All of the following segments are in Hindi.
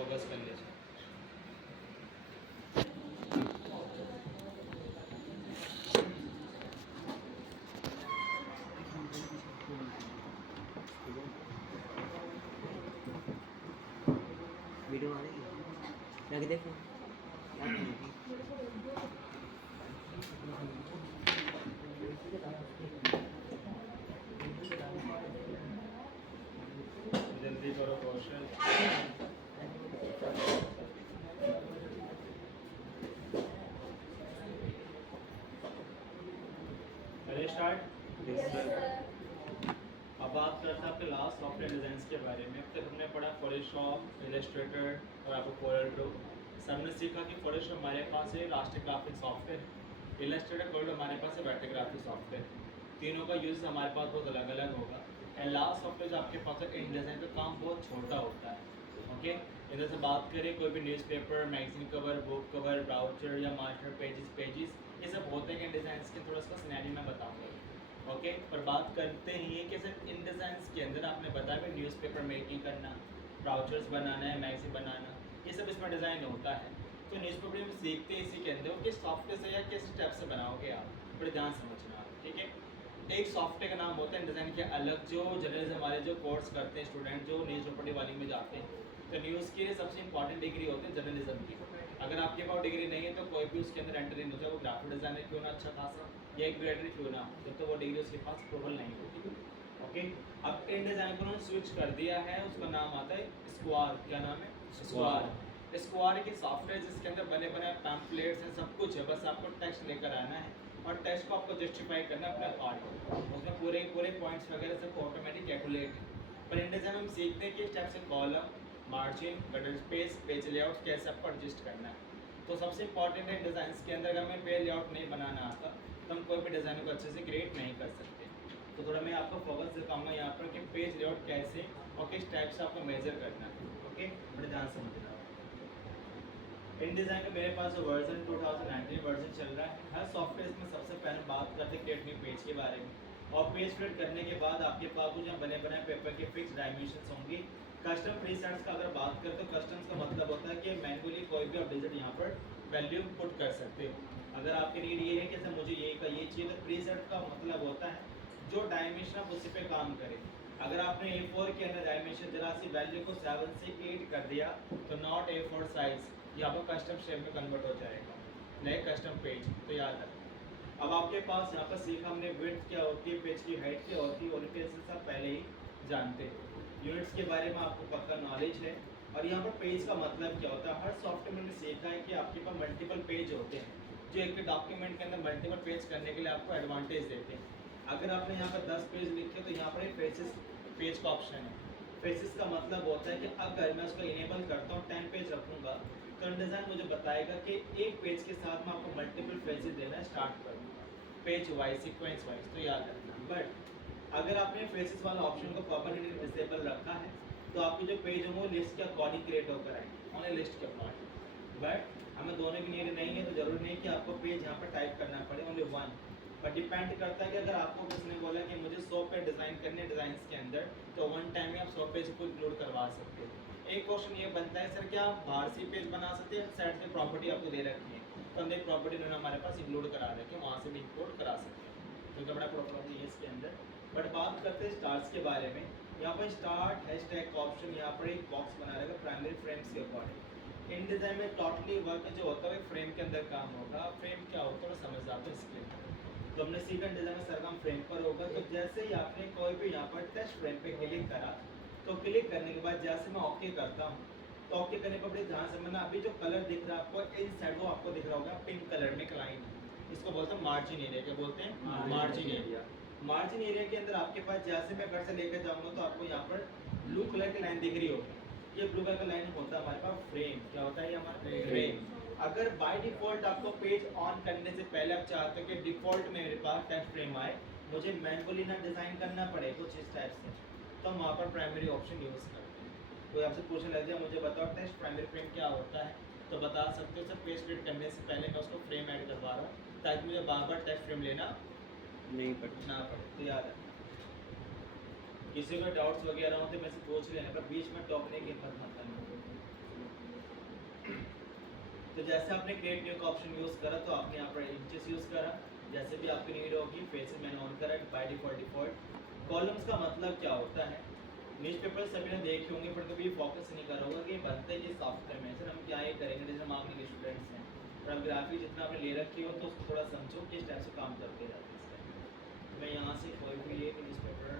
फोकस कर लीजिए। वीडियो आ रही है लग देखो जल्दी करो क्वेश्चन। चलिए स्टार्ट। अब बात करते हैं आपके लास्ट सॉफ्टवेयर डिज़ाइंस के बारे में। अब तक हमने पढ़ा फोटोशॉप, इलस्ट्रेटर और आपको कोरल ड्रो। सब हमने सीखा कि फोटोशॉप हमारे पास है raster graphic software, Illustrator coral हमारे पास है वेक्टर ग्राफिक सॉफ्टवेयर। तीनों का यूज़ हमारे पास बहुत अलग अलग होगा। एंड लास्ट सॉफ्टवेयर जो आपके पास है इन डिज़ाइन का काम बहुत छोटा होता है। ओके, इधर से बात करें कोई भी newspaper, magazine cover, book cover, brochure या मास्टर पेजेस ये सब होते हैं इन डिज़ाइन के। थोड़ा सा सिनेरियो में बताऊँगा। ओके, पर बात करते हैं कि सिर्फ इन डिज़ाइंस के अंदर आपने बताया कि न्यूज़पेपर मेकिंग करना, ब्राउचर्स बनाना है, मैगजीन बनाना, ये सब इसमें डिज़ाइन होता है। तो न्यूज़पेपर में सीखते हैं इसी के अंदर किस सॉफ्टवेयर से या किस स्टेप से बनाओगे आप, बड़े ध्यान समझना। ठीक है, एक सॉफ्टवेयर का नाम होता है डिज़ाइन के अलग, जो जनरल हमारे जो कोर्स करते हैं स्टूडेंट जो न्यूज़ रिपोर्टिंग वाली में जाते हैं, तो न्यूज़ की सबसे इंपॉर्टेंट डिग्री होती है जर्नलिज्म की। अगर आपके पास डिग्री नहीं है तो कोई भी उसके अंदर एंटर नहीं होता, वो ग्राफिक डिज़ाइनर क्यों ना अच्छा खासा या एक ग्रेडर क्यों ना, जब तो वो डिग्री उसके पास अप्रूवल नहीं होती। ओके, अब इन डिज़ाइन को उन्होंने स्विच कर दिया है, उसका नाम आता है स्क्वायर। क्या नाम है? स्क्वायर। स्क्वायर की सॉफ्टवेयर जिसके अंदर बने बने पैम्पलेट्स हैं, सब कुछ है, बस आपको टेक्स्ट लेकर आना है और टेक्स्ट को आपको जस्टिफाई करना है अपने अकॉर्डिंग। उसमें पूरे पूरे पॉइंट्स वगैरह सब ऑटोमेटिक कैलकुलेट है। पर इन डिज़ाइन हम सीखते हैं कि स्टेप से column, margin, cutter space, page layout कैसे आपको एडजस्ट करना है। तो सबसे इंपॉर्टेंट है डिज़ाइन के अंदर, अगर हमें पेज लेआउट नहीं बनाना आता तो हम कोई भी डिज़ाइन को अच्छे से क्रिएट नहीं कर सकते। तो थोड़ा मैं आपको फोकस दिखाऊंगा यहाँ पर कि पेज लेआउट कैसे और किस टाइप से आपको मेजर करना है। ओके, बड़े ध्यान समझना। इन डिज़ाइन में मेरे पास वर्जन 2019 वर्जन चल रहा है। हर सॉफ्टवेयर में सबसे पहले बात करते हैं क्रिएट न्यू पेज के बारे में, और पेज क्रिएट करने के बाद आपके पास कुछ बने बनाए पेपर के फिक्स डायमेंशंस होंगे। कस्टम प्रीसेट्स का अगर बात करें तो कस्टम्स का मतलब होता है कि मैनुअली कोई भी आप डिजिट यहाँ पर वैल्यू पुट कर सकते हो। अगर आपकी नीड ये है कि सर मुझे ये चाहिए, तो प्रीसेट का मतलब होता है जो डायमेंशन आप उसी पे काम करें। अगर आपने A4 के अंदर डायमेंशन जरा सी वैल्यू को 7 से 8 कर दिया तो नॉट A4 साइज, ये आपको कस्टम शेप में कन्वर्ट हो जाएगा, नए कस्टम पेज। तो याद रखें। अब आपके पास यहाँ पर सीखा हमने विड्थ क्या होती है, पेज की हाइट क्या होती है, ओरिएंटेशन सब पहले ही जानते हैं। यूनिट्स के बारे में आपको पक्का नॉलेज है। और यहाँ पर पेज का मतलब क्या होता है, हर सॉफ्टवेयर में सीखा है कि आपके पास मल्टीपल पेज होते हैं जो एक डॉक्यूमेंट के अंदर मल्टीपल पेज करने के लिए आपको एडवांटेज देते हैं। अगर आपने यहाँ पर 10 पेज लिखे तो यहाँ पर एक पेज का ऑप्शन है। फेसेस का मतलब होता है कि अगर मैं उसको इनेबल करता हूँ 10 पेज रखूँगा तो डिज़ाइन मुझे बताएगा कि एक पेज के साथ मैं आपको मल्टीपल पेजेस देना स्टार्ट करूँगा, पेज वाइज, सीक्वेंस वाइज। तो याद रखना। बट अगर आपने फेसेस वाला ऑप्शन को परमानेंटली डिसेबल रखा है तो आपके जो पेज होंगे वो लिस्ट के अकॉर्डिंग क्रिएट होकर आएंगे, ओनली लिस्ट के अकॉर्डिंग। बट हमें दोनों की नीड नहीं है तो जरूरी नहीं कि आपको पेज यहाँ पर टाइप करना पड़े, ओनली वन। पर डिपेंड करता है कि अगर आपको किसने बोला कि मुझे 100 पे डिज़ाइन करने डिज़ाइन के अंदर, तो वन टाइम में आप 100 पेज को इंक्लूड करवा सकते हो। एक क्वेश्चन ये बनता है सर क्या आप बाहर से पेज बना सकते हैं, साइड में प्रॉपर्टी आपको दे रखी है तो हमने प्रॉपर्टी उन्होंने हमारे पास इंक्लूड करा रखी है, वहाँ से भी इंक्लूड करा सकते हैं क्योंकि बड़ा प्रॉपर्टी है इसके अंदर। बट बात करते हैं स्टार्स के बारे में। यहाँ पर स्टार्ट हैशटैग का ऑप्शन यहाँ पर एक बॉक्स बना रहेगा प्राइमरी फ्रेम्स के अकॉर्डिंग। इन डिज़ाइन में टोटली वर्क जो होता है फ्रेम के अंदर काम होगा। फ्रेम क्या होता है समझ जाते हैं इसके अंदर। तो हमने सीखा डिज़ाइन में सरगम फ्रेम पर होगा। तो जैसे ही आपने कोई भी यहाँ पर टेस्ट फ्रेम पे क्लिक करा तो क्लिक करने के बाद जैसे मैं ओके करता हूँ तो ओके करने पर बड़े ध्यान से समझना, अभी जो कलर दिख रहा है आपको इन साइड वो आपको दिख रहा होगा पिंक कलर में एक लाइन, इसको बोलते हैं मार्जिन एरिया। क्या बोलते हैं? Margin area. मार्जिन एरिया के अंदर आपके पास जैसे मैं घर से लेकर जाऊँगा तो आपको यहाँ पर ब्लू कलर की लाइन दिख रही होगी। ये ब्लू कलर का लाइन होता है हमारे पास फ्रेम। क्या होता है ये हमारा फ्रेम। अगर बाय डिफ़ॉल्ट आपको पेज ऑन करने से पहले आप चाहते हो कि डिफ़ॉल्ट में मेरे पास टेक्स्ट फ्रेम आए, मुझे मैनुअली ना डिज़ाइन करना पड़े कुछ इस टाइप से, तो हम वहाँ पर प्राइमरी ऑप्शन यूज़ करते हैं। कोई आपसे पूछने लग जाए मुझे बताओ टेक्स्ट प्राइमरी फ्रेम क्या होता है, तो बता सकते हो सर पेज क्रिएट करने से पहले मैं उसको फ्रेम ऐड करवा रहा हूँ ताकि मुझे बार बार टेक्स्ट फ्रेम लेना नहीं पड़ता। ना पड़े। तो याद रखना। किसी को डाउट्स वगैरह हो तो मैं से पूछ लेना, पर बीच में टोकने की हिम्मत मत करना। तो जैसे आपने क्रिएट न्यू का ऑप्शन यूज़ करा तो आपने यहाँ पर इंचेस यूज़ करा, जैसे भी आपकी नीड होगी फेसेस मैंने ऑन करा बाय डिफ़ॉल्ट। कॉलम्स का मतलब क्या होता है, न्यूज़पेपर सभी ने देखे होंगे पर कभी फोकस नहीं करा होगा कि बनते हैं ये सॉफ्टवेयर में। सर हम क्या ये करेंगे, जैसे मार्केटिंग के स्टूडेंट्स हैं और अब ग्राफिक जितना आपने ले रखी हो तो उसको थोड़ा समझो किस टाइप से काम करते जाते हैं इस टाइप। मैं यहाँ से कोई भी एक न्यूज़पेपर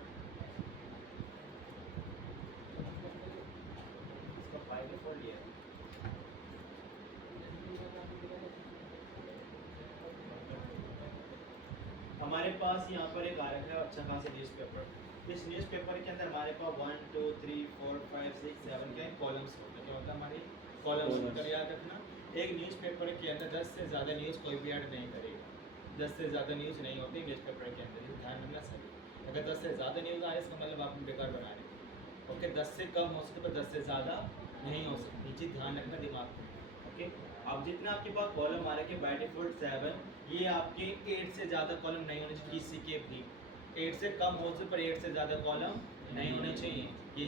इसका बाय डिफ़ॉल्ट लिया हमारे पास यहाँ पर एक आ रखा है अच्छा खासा न्यूज़पेपर। इस न्यूज़पेपर के अंदर हमारे पास 1 2 3 4 5 6 7 के कॉलम्स होते हैं। क्या होता है हमारे कॉलम्स होकर याद रखना। एक न्यूज़पेपर के अंदर 10 से ज़्यादा न्यूज़ कोई भी ऐड नहीं करेगा, 10 से ज़्यादा न्यूज़ नहीं होती न्यूज़पेपर के अंदर, ये ध्यान रखना सभी। अगर 10 से ज़्यादा न्यूज़ आए इसका मतलब आप बेकार बना रहे हैं। ओके, 10 से कम हो सकते पर 10 से ज़्यादा नहीं हो सकती, ये चीज़ ध्यान रखना दिमाग में। ओके, अब जितना आपके पास कॉलम आ रखे बाय डिफ़ॉल्ट 7, ये आपके 8 से ज़्यादा कॉलम नहीं होने चाहिए किसी के भी। 8 से कम हो सकते पर 8 से ज़्यादा कॉलम नहीं होने चाहिए, ये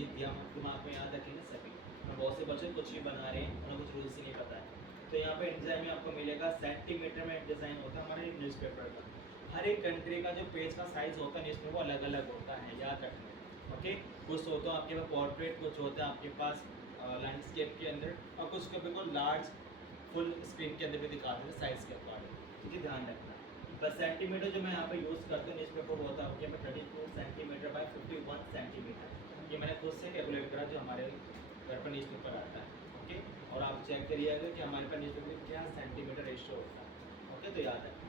दिमाग में याद रखेंगे सभी। और बहुत से बच्चे कुछ ही बना रहे हैं, उन्हें कुछ रूल्स ही नहीं पता है। तो यहाँ पे डिज़ाइन में आपको मिलेगा सेंटीमीटर में डिज़ाइन होता है हमारे न्यूज़पेपर का। हर एक कंट्री का जो पेज का साइज़ होता है न्यूज़पेपर वो अलग अलग होता है, याद रखना। ओके, कुछ होता है आपके पास पोर्ट्रेट, कुछ होता है आपके पास लैंडस्केप के अंदर, और कुछ के बिल्कुल लार्ज फुल स्क्रीन के अंदर भी दिखा देते हैं साइज़ के अकॉर्डिंग, ठीक है ध्यान रखना। बस सेंटीमीटर जो मैं यहाँ पे यूज़ करता हूँ न्यूज़पेपर होता है 32 सेंटीमीटर बाय 51 सेंटीमीटर। ये मैंने खुद से कैलकुलेट करा जो हमारे घर पर न्यूज़पेपर आता है। ओके, और आप चेक करिएगा कि हमारे पास न्यूज़पेपर क्या सेंटीमीटर रेशियो होता है। ओके, तो याद है।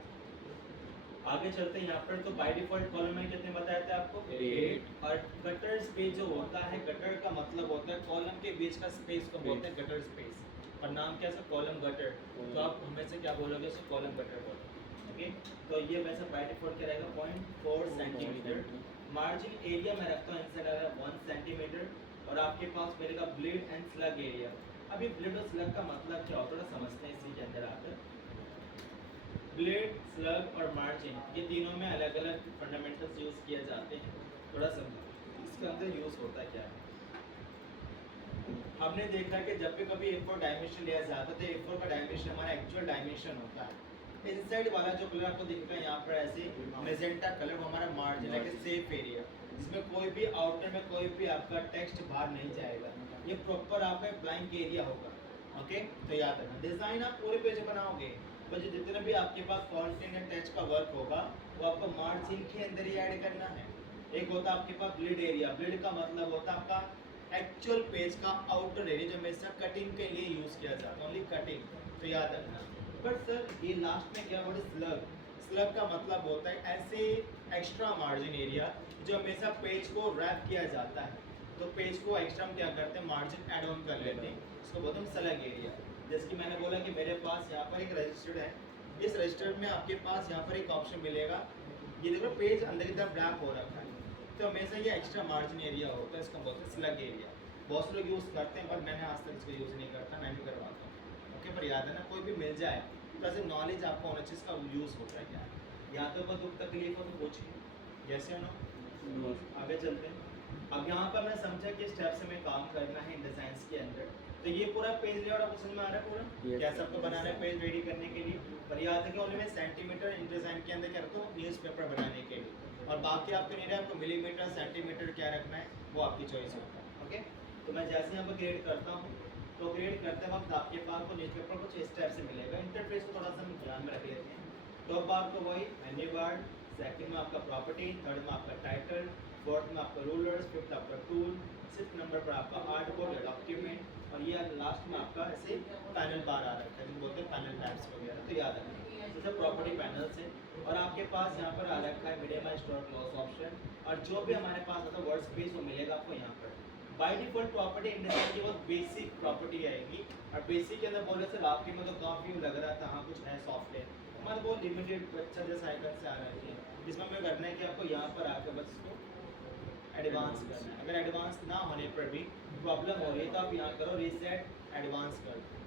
आगे चलते हैं यहाँ पर, तो बाय डिफ़ॉल्ट कॉलम में कितने बताए थे आपको 8। और गटर स्पेस जो होता है, गटर का मतलब होता है कॉलम के बीच का स्पेस को बोलते हैं गटर स्पेस, और नाम क्या है कॉलम गटर। तो आप हमें से क्या बोलोगे उसे कॉलम गटर बोलोगे। ओके, तो ये वैसे बाय डिफ़ॉल्ट क्या रहेगा 0.4 सेंटीमीटर। मार्जिन एरिया में रखता हूँ इनसे रहेगा 1 सेंटीमीटर। और आपके पास मिलेगा ब्लेड एंड स्लग एरिया। अभी ब्लेड और स्लग का मतलब क्या होता है समझते हैं इसी के अंदर आकर। ब्लेड, स्लग और मार्जिन ये तीनों में अलग अलग फंडामेंटल्स यूज़ किए जाते हैं, थोड़ा समझो इसके अंदर यूज़ होता क्या है। हमने देखा कि जब भी कभी A4 डायमेंशन लिया जाता है तो A4 का डायमेंशन हमारा एक्चुअल डायमेंशन होता है। इनसाइड वाला जो कलर आपको दिखेगा यहाँ पर ऐसे मेजेंटा कलर, वो हमारा मार्जिन है कि सेफ एरिया, जिसमें कोई भी आउटर में कोई भी आपका टेक्स्ट बाहर नहीं जाएगा। ये प्रॉपर आपका ब्लैंक एरिया होगा। ओके, तो याद रखना डिज़ाइन आप पूरे पेज बनाओगे तो जितने भी आपके पास कंटेंट एंड टेक्स्ट का वर्क होगा वो आपको मार्जिन के अंदर ही ऐड करना है। एक होता है आपके पास ब्लीड एरिया, ब्लीड का मतलब होता है आपका एक्चुअल पेज का आउटर एरिया जो हमेशा कटिंग के लिए यूज़ किया जाता है, ओनली कटिंग, तो याद रखना। बट सर ये लास्ट में क्या वर्ड स्लग, स्लग का मतलब होता है ऐसे एक्स्ट्रा मार्जिन एरिया जो हमेशा पेज को रैप किया जाता है, तो पेज को एक्स्ट्रा हम क्या करते हैं मार्जिन ऐड ऑन कर लेते हैं, इसको बोलते हैं स्लग एरिया। जैसे कि मैंने बोला कि मेरे पास यहाँ पर एक रजिस्टर्ड है, इस रजिस्टर्ड में आपके पास यहाँ पर एक ऑप्शन मिलेगा, ये देखो पेज अंदर की तरफ ब्लैक हो रखा है, तो हमेशा ये एक्स्ट्रा मार्जिन एरिया होता है, इसको बोलते हैं स्लग एरिया। बहुत से लोग यूज़ करते हैं पर मैंने आज तक इसको यूज़ नहीं करता, मैं भी करवाता हूँ। ओके, पर याद है ना कोई भी मिल जाए तो ऐसे नॉलेज आपको होना चाहिए इसका यूज़ होता है क्या, या तो कोई दुख तकलीफ हो तो पूछिए, जैसे नो। आगे चलते हैं। अब यहाँ पर मैं समझा कि स्टेप से मैं काम करना है इन डिज़ाइंस के अंदर, तो ये पूरा पेज लेआउट आपको समझ में आ रहा है पूरा क्या सबको बनाना है पेज रेडी करने के लिए। पर याद है कि ओनली मैं सेंटीमीटर इन डिज़ाइन के अंदर क्या रखता हूँ न्यूज़पेपर बनाने के लिए, और बाकी आपको नहीं रहा आपको मिलीमीटर सेंटीमीटर क्या रखना है वो आपकी चॉइस होता है। ओके, तो मैं जैसे यहाँ पर ग्रेड करता हूँ तो ग्रेड करते वक्त आपके पास को न्यूज़पेपर कुछ इस टाइप से मिलेगा। इंटरफेस को थोड़ा सा हम ध्यान में रख लेते हैं। तो अब आपको वही मेन्यू बार, सेकंड में आपका प्रॉपर्टी, थर्ड में आपका टाइटल, फोर्थ में आपका रूलर्स, फिफ्थ आपका टूल, सिक्स नंबर पर आपका आर्ट बोर्ड या डॉक्यूमेंट, और ये लास्ट में आपका ऐसे पैनल बार आ रखा है जो बोलते हैं पैनल टाइप्स वगैरह, तो याद रखना जैसे प्रॉपर्टी पैनल से। और आपके पास यहाँ पर आ रखा है मीडियम स्टोर क्लोज ऑप्शन, और जो भी हमारे पास होता है वर्ड स्पेस वो मिलेगा आपको यहाँ पर। बाय डिफॉल्ट प्रॉपर्टी इंडियन की बहुत बेसिक प्रॉपर्टी आएगी, और बेसिक के अंदर बोले सर आपके में तो काफ़ी लग रहा था हाँ कुछ है सॉफ्टवेयर, हमारे बहुत लिमिटेड अच्छा जैसा आइकन से आ रहा है, जिसमें हमें करना है कि आपको यहाँ पर आकर बस इसको एडवांस करना है। अगर एडवांस ना होने पर भी प्रॉब्लम हो रही है तो आप यहाँ करो रीसेट एडवांस कर दो।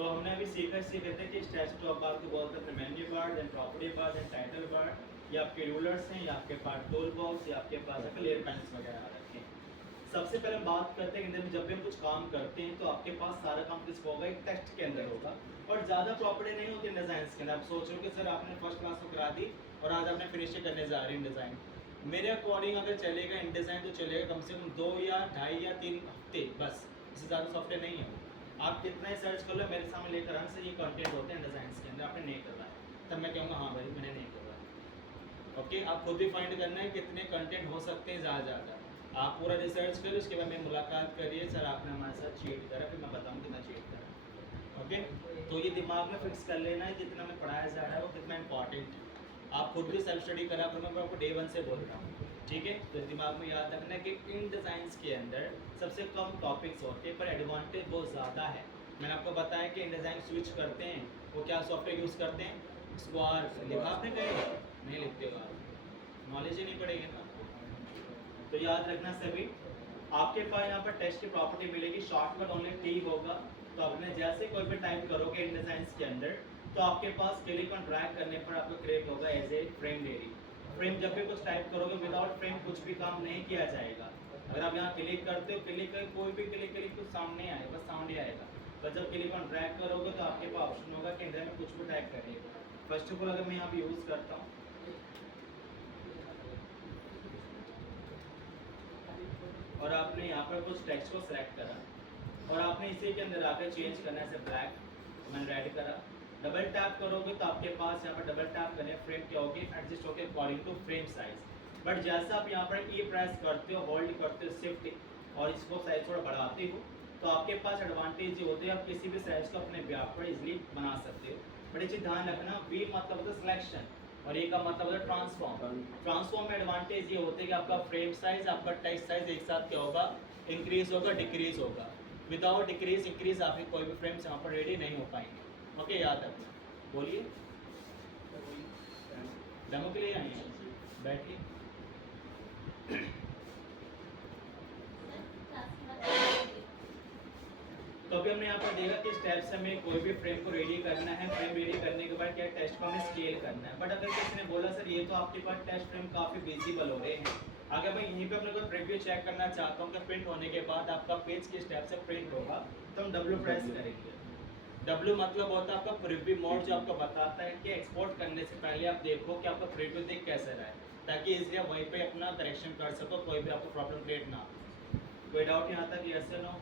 तो हमने अभी सीखा थे कि स्टैट्स टॉप बार को बोलते हैं मेन्यू बार, देन प्रॉपर्टी बार, देन टाइटल बार। ये आपके रूलर्स हैं, ये आपके पास टूल बॉक्स, ये आपके पास लेयर पैनल्स वगैरह आ रखे हैं। सबसे पहले हम बात करते हैं कि जब भी हम कुछ काम करते हैं तो आपके पास सारा काम किस होगा, एक टेक्स्ट के अंदर होगा और ज़्यादा प्रॉपर्टी नहीं होती डिज़ाइन के अंदर। आप सोच रहे हो कि सर आपने फर्स्ट क्लास में करा दी और आज आपने फिनिश करने जा रही हैं डिज़ाइन। मेरे अकॉर्डिंग अगर चलेगा इन डिज़ाइन तो चलेगा कम से कम 2 या 2.5 या 3 हफ्ते, बस इससे ज़्यादा सॉफ्टवेयर नहीं है। आप कितना ही सर्च कर लो, मेरे सामने लेकर आने से ये कंटेंट होते हैं डिज़ाइन के अंदर, आपने नहीं करना है तब मैं कहूँगा हाँ भाई मैंने नहीं करना। ओके, आप खुद भी फाइंड करना है कितने कंटेंट हो सकते हैं ज़्यादा। आप पूरा रिसर्च करिए, उसके बाद में मुलाकात करिए, सर आपने हमारे साथ चीट करा, फिर मैं बताऊँ कितना चीट करा। ओके, तो ये दिमाग में फिक्स कर लेना है जितना मैं पढ़ाया जा रहा है वो कितना इंपॉर्टेंट है। आप खुद भी सेल्फ स्टडी करा करो, मैं आपको डे 1 से बोल रहा हूँ, ठीक है। तो दिमाग में याद रखना कि इन डिज़ाइंस के अंदर सबसे कम टॉपिक्स होते हैं पर एडवांटेज बहुत ज़्यादा है। मैंने आपको बताया कि इन डिज़ाइन स्विच करते हैं वो क्या सॉफ्टवेयर यूज़ करते हैं, स्क्वाड। लिखा आपने कहीं नहीं लिखते हो, नॉलेज ही नहीं पड़ेगी ना। तो याद रखना सभी, आपके पास यहाँ पर टेक्स्ट की प्रॉपर्टी मिलेगी, शॉर्टकट ओनली टी होगा। तो आपने जैसे कोई भी टाइप करोगे इन डिज़ाइंस के अंदर तो आपके पास क्लिक ऑन ड्रैग करने पर आपको क्रिएट होगा एज ए फ्रेम डेरी। फ्रेम जब भी कुछ टाइप करोगे विदाउट फ्रेम कुछ भी काम नहीं किया जाएगा। अगर आप यहाँ क्लिक करते हो, क्लिक कर कोई भी क्लिक कुछ सामने आएगा, बस साउंड ही आएगा। पर जब क्लिक ऑन ड्रैग करोगे तो आपके पास ऑप्शन होगा कि इंडिया में कुछ भी टाइप करिएगा। फर्स्ट ऑफ ऑल अगर मैं यहाँ पे यूज़ करता हूँ और आपने यहाँ पर कुछ टेक्स्ट को सिलेक्ट करा और आपने इसी के अंदर आकर चेंज करना है ब्लैक, मैंने रेड करा। डबल टैप करोगे तो आपके पास यहाँ पर डबल टैप करने फ्रेम क्या होगी, एडजस्ट होगी according to frame size. But जैसा आप यहाँ पर ई प्रेस करते हो, होल्ड करते हो शिफ्ट और इसको साइज थोड़ा बढ़ाते हो तो आपके पास एडवांटेज ये होते हैं, आप किसी भी साइज को अपने ब्याह पर इजीली बना सकते हो। बट ये चीज़ ध्यान रखना, बी मतलब होता है सिलेक्शन और ए का मतलब होता है ट्रांसफॉर्म। ट्रांसफॉर्म में एडवांटेज ये होते हैं कि आपका फ्रेम साइज, आपका टेक्स्ट साइज एक साथ क्या होगा, इंक्रीज होगा, डिक्रीज होगा। विदाउट डिक्रीज इंक्रीज आपके कोई भी फ्रेम्स यहाँ पर रेडी नहीं हो पाएंगे। ओके, याद रखना। बोलिए, डेमो के लिए आए हैं, बैठिए। तो अभी हमने यहाँ पर देखा कि स्टेप्स हमें कोई भी फ्रेम को रेडी करना है। फ्रेम रेडी करने के बाद क्या टेस्ट को हमें स्केल करना है। बट अगर किसी ने बोला सर ये तो आपके पास टेस्ट फ्रेम काफ़ी विजिबल हो रहे हैं, अगर मैं यहीं पे अपने को प्रीव्यू चेक करना चाहता हूँ कि प्रिंट होने के बाद आपका पेज के स्टेप से प्रिंट होगा तो हम W प्रेस करेंगे। W मतलब होता है आपका प्रीव्यू मोड, जो आपको बताता है कि एक्सपोर्ट करने से पहले आप देखो कि आपका प्रीव्यू देख कैसे रहा है, ताकि इसलिए आप वहीं पे अपना करेक्शन कर सको, कोई भी आपको प्रॉब्लम क्रिएट ना हो। कोई डाउट यहाँ तक, यस या नो?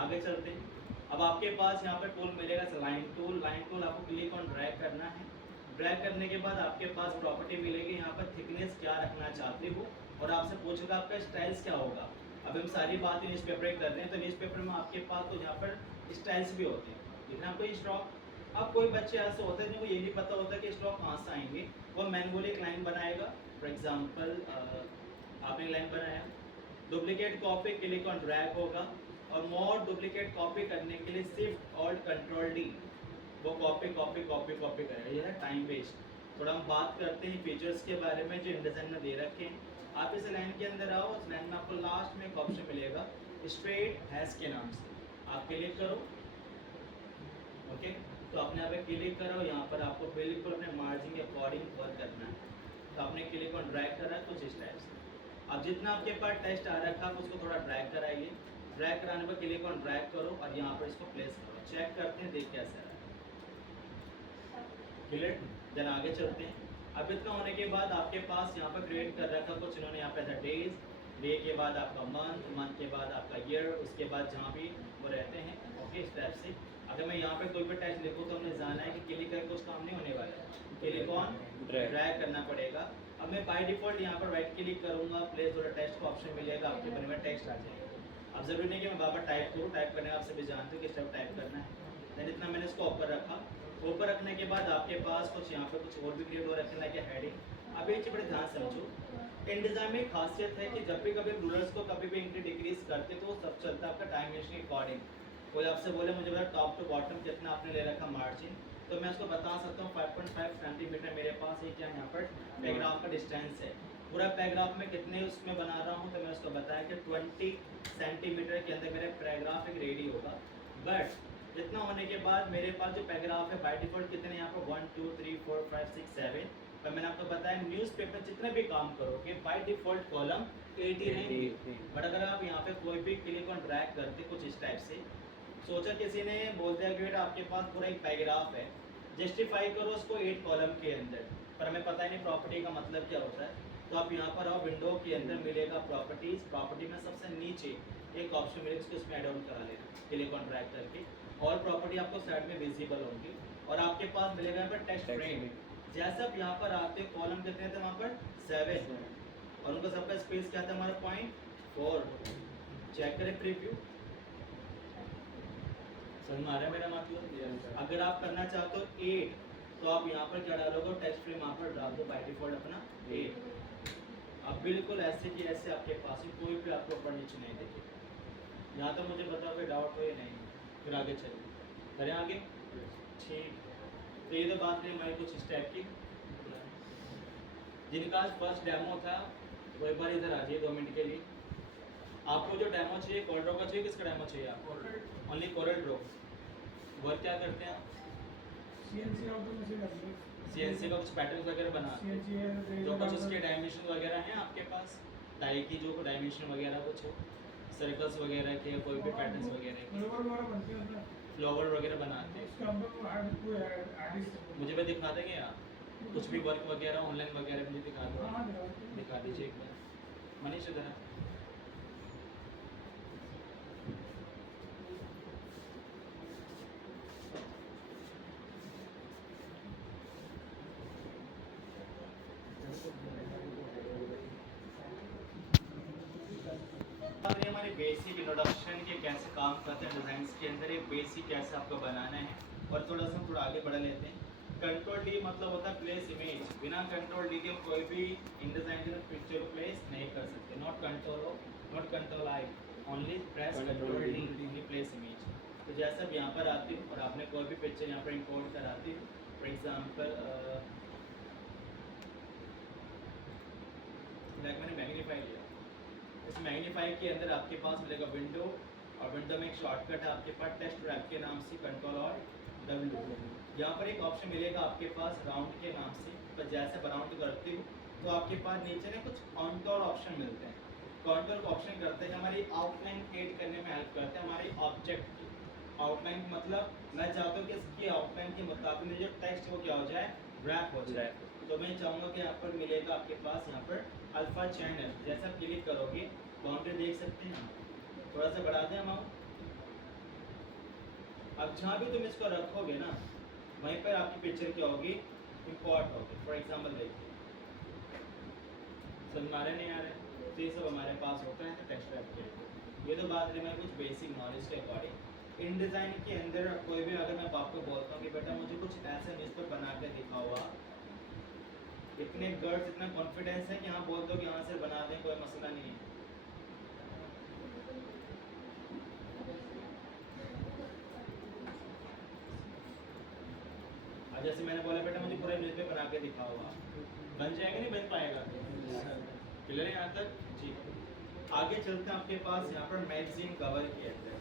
आगे चलते हैं। अब आपके पास यहाँ पर टूल मिलेगा लाइन टूल। लाइन टूल आपको क्लिक ऑन ड्रैग करना है। ड्रैग करने के बाद आपके पास प्रॉपर्टी मिलेगी, यहाँ पर थिकनेस क्या रखना चाहते हो और आपसे पूछेगा आपका स्टाइल्स क्या होगा। अब हम सारी बात न्यूज़ पेपर कर रहे हैं तो न्यूज़ पेपर में आपके पास तो यहाँ पर स्टाइल्स भी होते हैं, लेकिन आपको स्टॉक, अब कोई बच्चे ऐसे होते हैं जिनको ये नहीं पता होता कि स्टॉक कहाँ से आएंगे, वो मैनुअली एक लाइन बनाएगा। फॉर एग्जाम्पल आपने लाइन बनाया, duplicate copy, click on drag होगा और मोर डुप्लीकेट कॉपी करने के लिए सिर्फ ऑल्ट कंट्रोल डी, वो कॉपी कॉपी कॉपी कॉपी करेगा। ये है टाइम वेस्ट। थोड़ा हम बात करते हैं फीचर्स के बारे में जो इंडिज़ाइन में दे रखे हैं। आप इस लाइन के अंदर आओ, उस लाइन में आपको लास्ट में एक ऑप्शन मिलेगा स्ट्रेट हैश के नाम से, आप क्लिक करो। ओके, तो आपने यहाँ पे क्लिक करो, यहाँ पर आपको बिल्कुल अपने मार्जिन के अकॉर्डिंग वर्क करना है। तो आपने क्लिक ऑन ड्रैग करा है कुछ इस टाइप से। अब जितना आपके पास टेस्ट आ रखा है उसको थोड़ा ड्रैग कराइए। ड्रैग कराने पर क्लिक ऑन ड्रैग करो और यहाँ पर इसको प्लेस करो। चेक करते हैं देख कैसे रहा है। क्लियर? देन आगे चलते हैं। अब इतना होने के बाद आपके पास यहाँ पर क्रिएट कर रखा कुछ इन्होंने यहाँ पे डेज, डे के बाद आपका मंथ, मंथ के बाद आपका ईयर, उसके बाद जहाँ भी वो रहते हैं। ओके, इस टाइप से अगर मैं यहाँ पे कोई भी टेक्स्ट लिखूँ तो हमने जाना है कि क्लिक करके कुछ काम नहीं होने वाला है, क्लिक ऑन ड्रैग करना पड़ेगा। अब मैं बाय डिफॉल्ट यहाँ पर राइट क्लिक करूँगा, प्लेस थोड़ा टेक्स्ट का ऑप्शन मिलेगा, आपके बने में टेक्स्ट आ जाएगा। अब जरूरी नहीं कि मैं बाबा टाइप करूँ, टाइप करने आप सभी जानते हो कि स्टेप टाइप करना है। देन इतना मैंने इसको ऊपर रखा। ऊपर रखने के बाद आपके पास कुछ यहाँ पे कुछ और भी क्रिएट हो रखे हैं, हेडिंग। अब ये चीज़ बड़े ध्यान समझो, InDesign में खासियत है कि जब भी कभी रूलर्स को कभी भी इंक्रीज डिक्रीज करते तो वो सब चलता है आपका डायमेंशन के अकॉर्डिंग। कोई आपसे बोले मुझे बता टॉप टू बॉटम कितना आपने ले रखा मार्जिन, तो मैं उसको बता सकता हूँ 5.5 सेंटीमीटर मेरे पास एक क्या यहाँ पर पैराग्राफ का डिस्टेंस है। पूरा पैराग्राफ में कितने उसमें बना रहा हूँ तो मैं उसको बताया कि 20 सेंटीमीटर के अंदर मेरा पैराग्राफ एक रेडी होगा। बट इतना होने के बाद मेरे पास जो पैराग्राफ है बाय डिफॉल्ट कितने यहाँ पर 1 2 3 4 5 6 7, पर मैंने आपको बताया न्यूज़पेपर जितने भी काम करोगे बाय डिफॉल्ट कॉलम 80 रहेंगे। बट अगर आप यहाँ पे कोई भी क्लिक ऑन ड्रैग करते कुछ इस टाइप से, सोचा किसी ने बोल दिया कि बेटा आपके पास पूरा एक पैराग्राफ है, जस्टिफाई करो उसको 8 कॉलम के अंदर, पर हमें पता ही नहीं प्रॉपर्टी का मतलब क्या होता है। तो आप यहाँ पर आओ, विंडो के अंदर मिलेगा प्रॉपर्टीज, प्रॉपर्टी में सबसे नीचे एक ऑप्शन मिलेगा, उसको इसमें ऐड ऑन करा लेना क्लिक ऑन ड्रैग करके, और प्रॉपर्टी आपको साइड में विजिबल होंगी, और आपके पास मिलेगा यहाँ पर टेक्स्ट फ्रेम। जैसे आप यहाँ पर आते कॉलम कितने थे वहाँ पर 7, और उनका सबका स्पेस क्या था हमारा 0.4। चेक करें प्रीव्यू, समझ में आ रहा है मेरा मतलब। अगर आप करना चाहते हो 8, तो आप यहाँ पर क्या डालोगे, टेक्स्ट फ्रेम यहाँ पर डाल दो बाय डिफॉल्ट अपना 8। अब बिल्कुल ऐसे कि ऐसे आपके पास ही कोई भी आपको ऊपर नीचे नहीं दिखेगा। यहाँ तो मुझे बताओ कोई डाउट हो या नहीं, फिर आगे चलिए, करें आगे। ठीक, तो ये तो बात रही हमारी कुछ इस टाइप की। जिनका आज फर्स्ट डेमो था वो एक बार इधर आ जाइए 2 मिनट के लिए। आपको जो डेमो चाहिए कोरल ड्रॉ का चाहिए, किसका डेमो चाहिए आपको? Only Corel Draw. वर्क क्या करते हैं आप? सीएनसी का कुछ पैटर्न वगैरह बना, जो कुछ उसके डायमेंशन वगैरह हैं आपके पास, टाई की जो डायमेंशन वगैरह कुछ हो, सर्कल्स वगैरह के, कोई भी पैटर्न्स वगैरह के, फ्लावर वगैरह बनाते हैं। मुझे भी दिखा देंगे आप कुछ भी वर्क वगैरह ऑनलाइन वगैरह मुझे दिखा दो, दिखा दीजिए एक बार मनीष इधर। हमारे बेसिक इंट्रोडक्शन के कैसे काम करते हैं डिज़ाइंस के अंदर, एक बेसिक कैसे आपको बनाना है, और थोड़ा आगे बढ़ा लेते हैं। कंट्रोल डी मतलब होता है प्लेस इमेज। बिना कंट्रोल डी के कोई भी इन डिज़ाइन पिक्चर को प्लेस नहीं कर सकते। Not control I, only press control D, only place image. तो जैसे अब यहाँ पर आती हूँ और आपने कोई भी पिक्चर यहाँ पर इंपोर्ट कराती हूँ, फॉर एग्जाम्पल मैंने मैग्नीफाई लिया, इस मैग्नीफाई के अंदर आपके पास मिलेगा विंडो, और विंडो में एक शॉर्टकट है आपके पास टेक्स्ट रैप के नाम से, कंट्रोल और W। यहाँ पर एक ऑप्शन मिलेगा आपके पास राउंड के नाम से, पर जैसे राउंड करती हूँ तो आपके पास नीचे ना कुछ कॉन्टोर ऑप्शन मिलते हैं। कॉन्टोर ऑप्शन करते हैं हमारी आउटलाइन क्रिएट करने में हेल्प करते हैं, हमारी ऑब्जेक्ट की आउटलाइन। मतलब मैं चाहता हूँ कि इसकी आउटलाइन के मुताबिक जो टेक्स्ट वो क्या हो जाए, रैप हो जाए। तो मैं चाहूँगा कि यहाँ पर मिलेगा आपके पास यहाँ पर अल्फा चैनल, जैसा क्लिक करोगे बाउंड्री देख सकते हैं, थोड़ा सा बढ़ा दें अमाउंट। अब जहाँ भी तुम इसको रखोगे ना, वहीं पर आपकी पिक्चर क्या होगी, इम्पोर्ट होगी। फॉर एग्जाम्पल देखिए, सब हमारे नहीं आ रहे, तो ये सब हमारे पास होता है टेक्स्ट रैप के। ये तो बात रही मैं कुछ बेसिक नॉलेज के अकॉर्डिंग। इन डिज़ाइन के अंदर कोई भी अगर मैं आपको बोलता हूँ कि बेटा मुझे कुछ ऐसा न्यूज़ पर बना के दिखाओ, इतने गर्ड्स इतना कॉन्फिडेंस है कि हाँ बोल दो कि यहाँ से बना दें, कोई मसला नहीं है। और जैसे मैंने बोला बेटा मुझे पूरे न्यूज़ पे बना के दिखाओ, बन जाएगा नहीं बन पाएगा? क्लियर है यहाँ तक जी। आगे चलते हैं आपके पास यहाँ पर मैगजीन कवर के अंदर।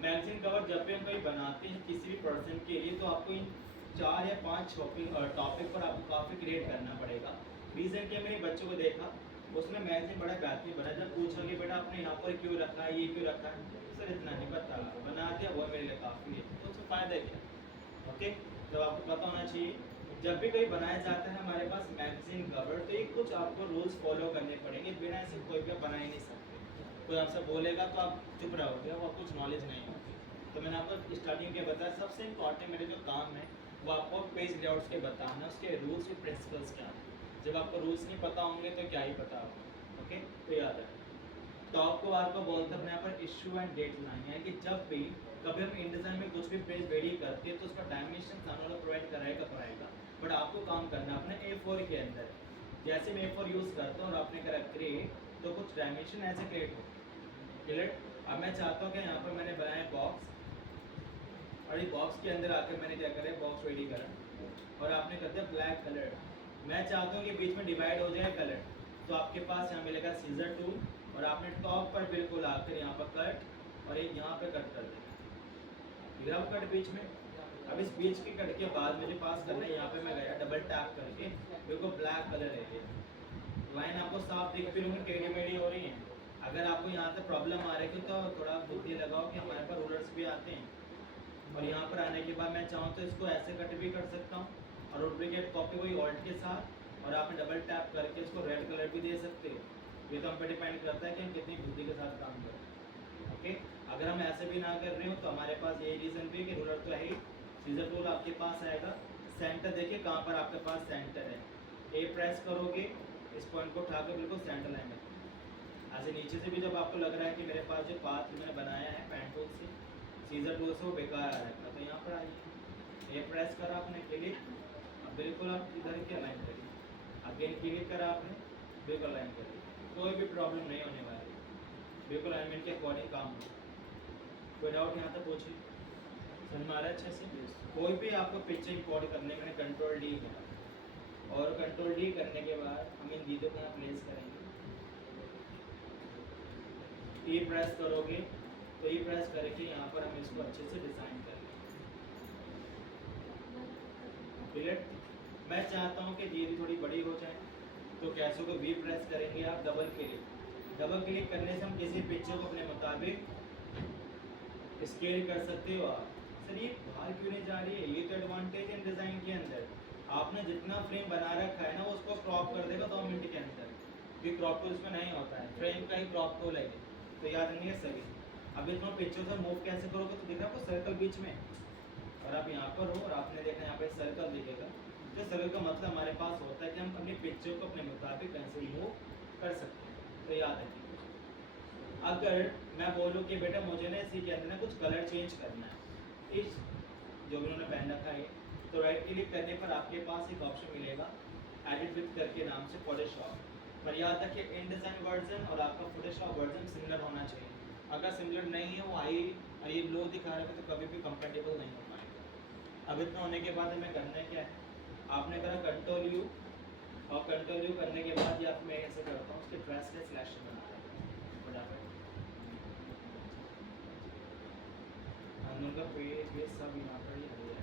मैगजीन कवर जब भी हम कहीं बनाते हैं किसी भी पर्सन के लिए, तो आपको इन 4 या 5 टॉपिक पर आपको काफ़ी क्रिएट करना पड़ेगा। रिसेंटली मैंने बच्चों को देखा, उसने मैगजीन बड़ा बेहतरीन बना। जब पूछा कि बेटा आपने यहाँ पर क्यों रखा है, ये क्यों रखा है, सर इतना नहीं पता, बना दिया वो मेरे लिए काफ़ी है। तो उसका फ़ायदा क्या? ओके, तो आपको पता होना चाहिए जब भी कोई बनाया जाता है हमारे पास मैगजीन कवर, तो ये कुछ आपको रूल्स फॉलो करने पड़ेंगे, बिना ऐसे कोई भी बना ही नहीं सकते। कोई आपसे बोलेगा तो आप चुप रहोगे, वो कुछ नॉलेज नहीं होगी। तो मैंने आपको स्टार्टिंग के बताया सबसे इम्पॉर्टेंट मेरे जो काम है वो आपको पेज लेआउट्स के बताना, उसके रूल्स और प्रिंसिपल्स क्या हैं। जब आपको रूल्स नहीं पता होंगे तो क्या ही पता होगा। ओके, तो याद है। तो आपको बोलते हैं यहाँ पर इशू एंड डेट लाइन है कि जब भी कभी हम इंडिज़ाइन में कुछ भी पेज रेडी करते हैं तो उसका डायमेंशन सामने वाला प्रोवाइड कराएगा, बट आपको काम करना है अपने A4 के अंदर। जैसे मैं A4 यूज़ करता हूँ और आपने करा क्रिएट, तो कुछ डायमेंशन ऐसे क्रिएट हो। क्लियर? अब मैं चाहता हूँ कि यहाँ पर मैंने बनाया बॉक्स, और ये बॉक्स के अंदर आकर मैंने क्या करा, बॉक्स रेडी करा, और आपने कर दिया ब्लैक कलर। मैं चाहता हूँ कि बीच में डिवाइड हो जाए कलर, तो आपके पास यहाँ मिलेगा सीजर टूल, और आपने टॉप पर बिल्कुल आकर यहाँ पर कट, और एक यहाँ पर कट कर देना। ग्राफ कट बीच में। अब इस बीच के कट के बाद मुझे पास करना है, यहाँ पे मैं गया डबल टैप करके, बिल्कुल ब्लैक कलर है ये लाइन आपको साफ दिख भी रही है, टेढ़ी मेढ़ी हो रही है। अगर आपको यहाँ तक प्रॉब्लम आ रही है तो थोड़ा बुद्धि लगाओ कि हमारे पास रूलर्स भी आते हैं और यहाँ पर आने के बाद मैं चाहूँ तो इसको ऐसे कट भी कर सकता हूँ और डुप्लीकेट कॉपी वही ऑल्ट के साथ और आप डबल टैप करके इसको रेड कलर भी दे सकते हो। ये तो हम पे डिपेंड करता है कि हम कितनी बुद्धि के साथ काम करें। ओके, अगर हम ऐसे भी ना कर रहे हो तो हमारे पास यही रीज़न भी है कि रूलर तो है ही, सीजर टूल आपके पास आएगा, सेंटर देखिए कहाँ पर आपके पास सेंटर है, ए प्रेस करोगे इस पॉइंट को उठाकर बिल्कुल सेंटर लाइन में ऐसे नीचे से भी जब आपको लग रहा है कि मेरे पास जो पाथ मैंने बनाया है पेन टूल से सीजर टूल से वो बेकार आ रहा है तो यहाँ पर आइए, ए प्रेस करा आपने क्लिक, अब बिल्कुल आप इधर की अलाइन करिए, अगेन क्लिक करा आपने बिल्कुल अलाइन करिए, कोई भी प्रॉब्लम नहीं होने वाली, बिल्कुल अलाइनमेंट के अकॉर्डिंग काम हो। कोई डाउट यहाँ तक पूछिए, समझ में आ रहा है अच्छे से? कोई भी आपको पिक्चर इंपोर्ट करने मैंने कंट्रोल डी करा और कंट्रोल डी करने के बाद हम इन चीज़ों को यहाँ प्लेस करेंगे, ई प्रेस करोगे तो ई प्रेस करके यहाँ पर हम इसको अच्छे से डिज़ाइन कर लेंगे। क्लियर? मैं चाहता हूँ कि ये भी थोड़ी बड़ी हो जाए तो कैसे को वी प्रेस करेंगे आप डबल क्लिक करने से हम किसी पिक्चर को अपने मुताबिक स्केल कर सकते हो। आप सर ये बाहर क्यों नहीं जा रही है, ये तो एडवांटेज है डिज़ाइन के अंदर, आपने जितना फ्रेम बना रखा है ना वो उसको क्रॉप कर देगा 2 मिनट के अंदर, क्योंकि क्रॉप टूल इसमें नहीं होता है, फ्रेम का ही क्रॉप टूल है, तो याद नहीं है सभी। अब इतना पिक्चर से मूव कैसे करोगे तो दिखा आपको सर्कल बीच में, और आप यहाँ पर हो और आपने देखा यहाँ पे सर्कल दिखेगा, तो सर्कल का मतलब हमारे पास होता है कि हम अपनी पिक्चर को अपने मुताबिक कैसे मूव कर सकते हैं, तो याद रखिए। अगर मैं बोलूँ कि बेटा मुझे ना इसी के अंदर ना कुछ कलर चेंज करना है, इस जो भी उन्होंने पहन रखा है, तो राइट क्लिक करने पर आपके पास एक ऑप्शन मिलेगा एडिट विथ करके नाम से फोटोशॉप, पर याद रखिए InDesign वर्जन और आपका फोटोशॉप वर्जन सिमिलर होना चाहिए, अगर सिमिलर नहीं है वो हाई और ये लो दिखा रहा है तो कभी भी कंपेटेबल नहीं हो पाएगा। अब इतना होने के बाद हमें करना है क्या है, आपने करा कंट्रोल यू और कंट्रोल यू करने के बाद या मैं ऐसे करता हूँ उसके ट्रेस का सिलेक्शन बना रहा हूँ फटाफट, उनका पेज ये सब यहाँ पर ही हो जाएगा।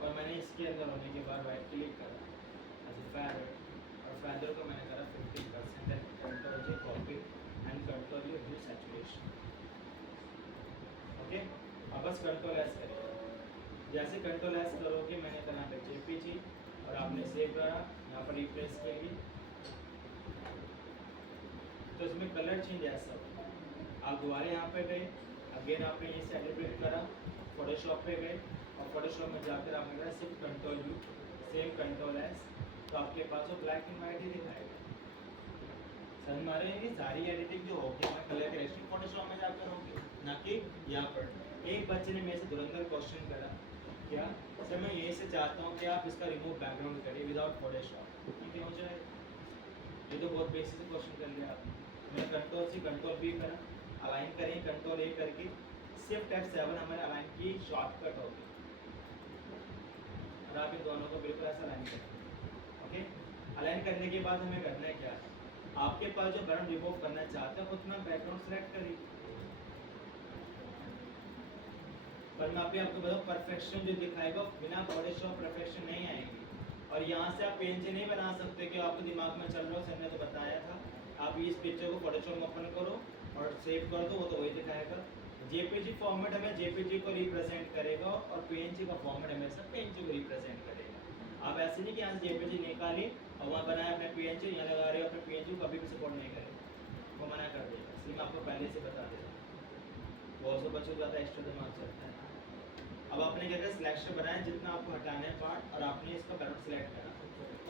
और मैंने इसके अंदर होने के बाद राइट क्लिक करा एज ए फेदर और फेदर को मैंने करा 15% and control J copy and control you view saturation. Okay, अब बस कंट्रोल एस करेंगे, जैसे कंट्रोल एस करोगे मैंने करा है जेपीजी और आपने सेव करा यहाँ पर रिप्लेस के लिए, तो इसमें कलर चेंज ऐसा होगा, आप दोबारा यहाँ पे गए, अगेन आपने ये से एडिट करा, फोटोशॉप पे गए और फोटोशॉप में जाकर आपने करा सिर्फ control you same control S, तो आपके पास वो ब्लैक एंड वाइट ही दिखाएगा। समझ में आ रही है? सारी एडिटिंग जो होगी हमारे कलर करेक्शन फोटोशॉप में जाकर होगी, ना कि यहाँ पर। एक बच्चे ने मेरे से धुरंधर क्वेश्चन करा, क्या सर मैं यही से चाहता हूँ कि आप इसका रिमूव बैकग्राउंड करिए विदाउट फोटोशॉप, ठीक हो जाए, ये तो बहुत बेसिक क्वेश्चन कर लिया आपने। मैं कंट्रोल सी कंट्रोल भी करा, अलाइन करें कंट्रोल ए करके, शिफ्ट F7 हमारे अलाइन की शॉर्टकट होगी और आप इन दोनों को बिल्कुल ऐसा अलाइन करें। ओके, अलाइन करने के बाद हमें करना है क्या, आपके पास जो बैकग्राउंड रिमूव करना चाहते हैं उतना बैकग्राउंड सेलेक्ट करिए, पर मैं अभी आपको बताऊँ परफेक्शन जो दिखाएगा बिना फोटोशॉप परफेक्शन नहीं आएगी, और यहाँ से आप पेन से नहीं बना सकते कि आपके दिमाग में चल रहा हो, सर ने तो बताया था आप इस पिक्चर को फोटोशॉप में ओपन करो और सेव कर दो, वो तो वही दिखाएगा। जेपीजी फॉर्मेट हमें जेपीजी को रिप्रेजेंट करेगा और पीएनजी का फॉर्मेट हमेशा पीएनजी को रिप्रेजेंट करेगा। आप ऐसे नहीं कि यहाँ से जेपीजी निकाली और वहाँ बनाया अपने पीएनजी, यहाँ लगा रहे हो अपने पीएनजी को कभी भी सपोर्ट नहीं करेगा, वो मना कर देगा, इसलिए मैं आपको पहले से बता देता हूँ, बहुत से बच्चों को ज़्यादा एक्स्ट्रा दिमाग चलता है। अब आपने क्या कहा सिलेक्शन बनाया जितना आपको हटाना है पार्ट और आपने इसका बैकग्राउंड सेलेक्ट करा,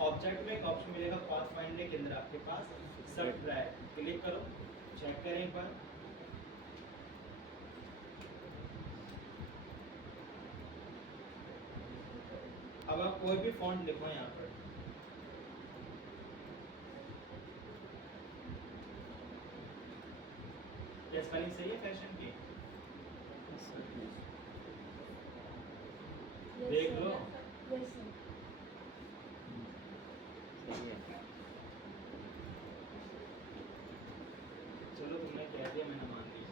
ऑब्जेक्ट में एक ऑप्शन मिलेगा पाथ फाइंडर के अंदर आपके पास सब ड्रैग, क्लिक करो, चेक करें एक बार, अब आप कोई भी फॉन्ट लिखो यहाँ पर, क्या स्पेलिंग सही है फैशन की? देख लो। Yes sir. सही है। चलो तुमने कह दिया, मैंने मान लिया,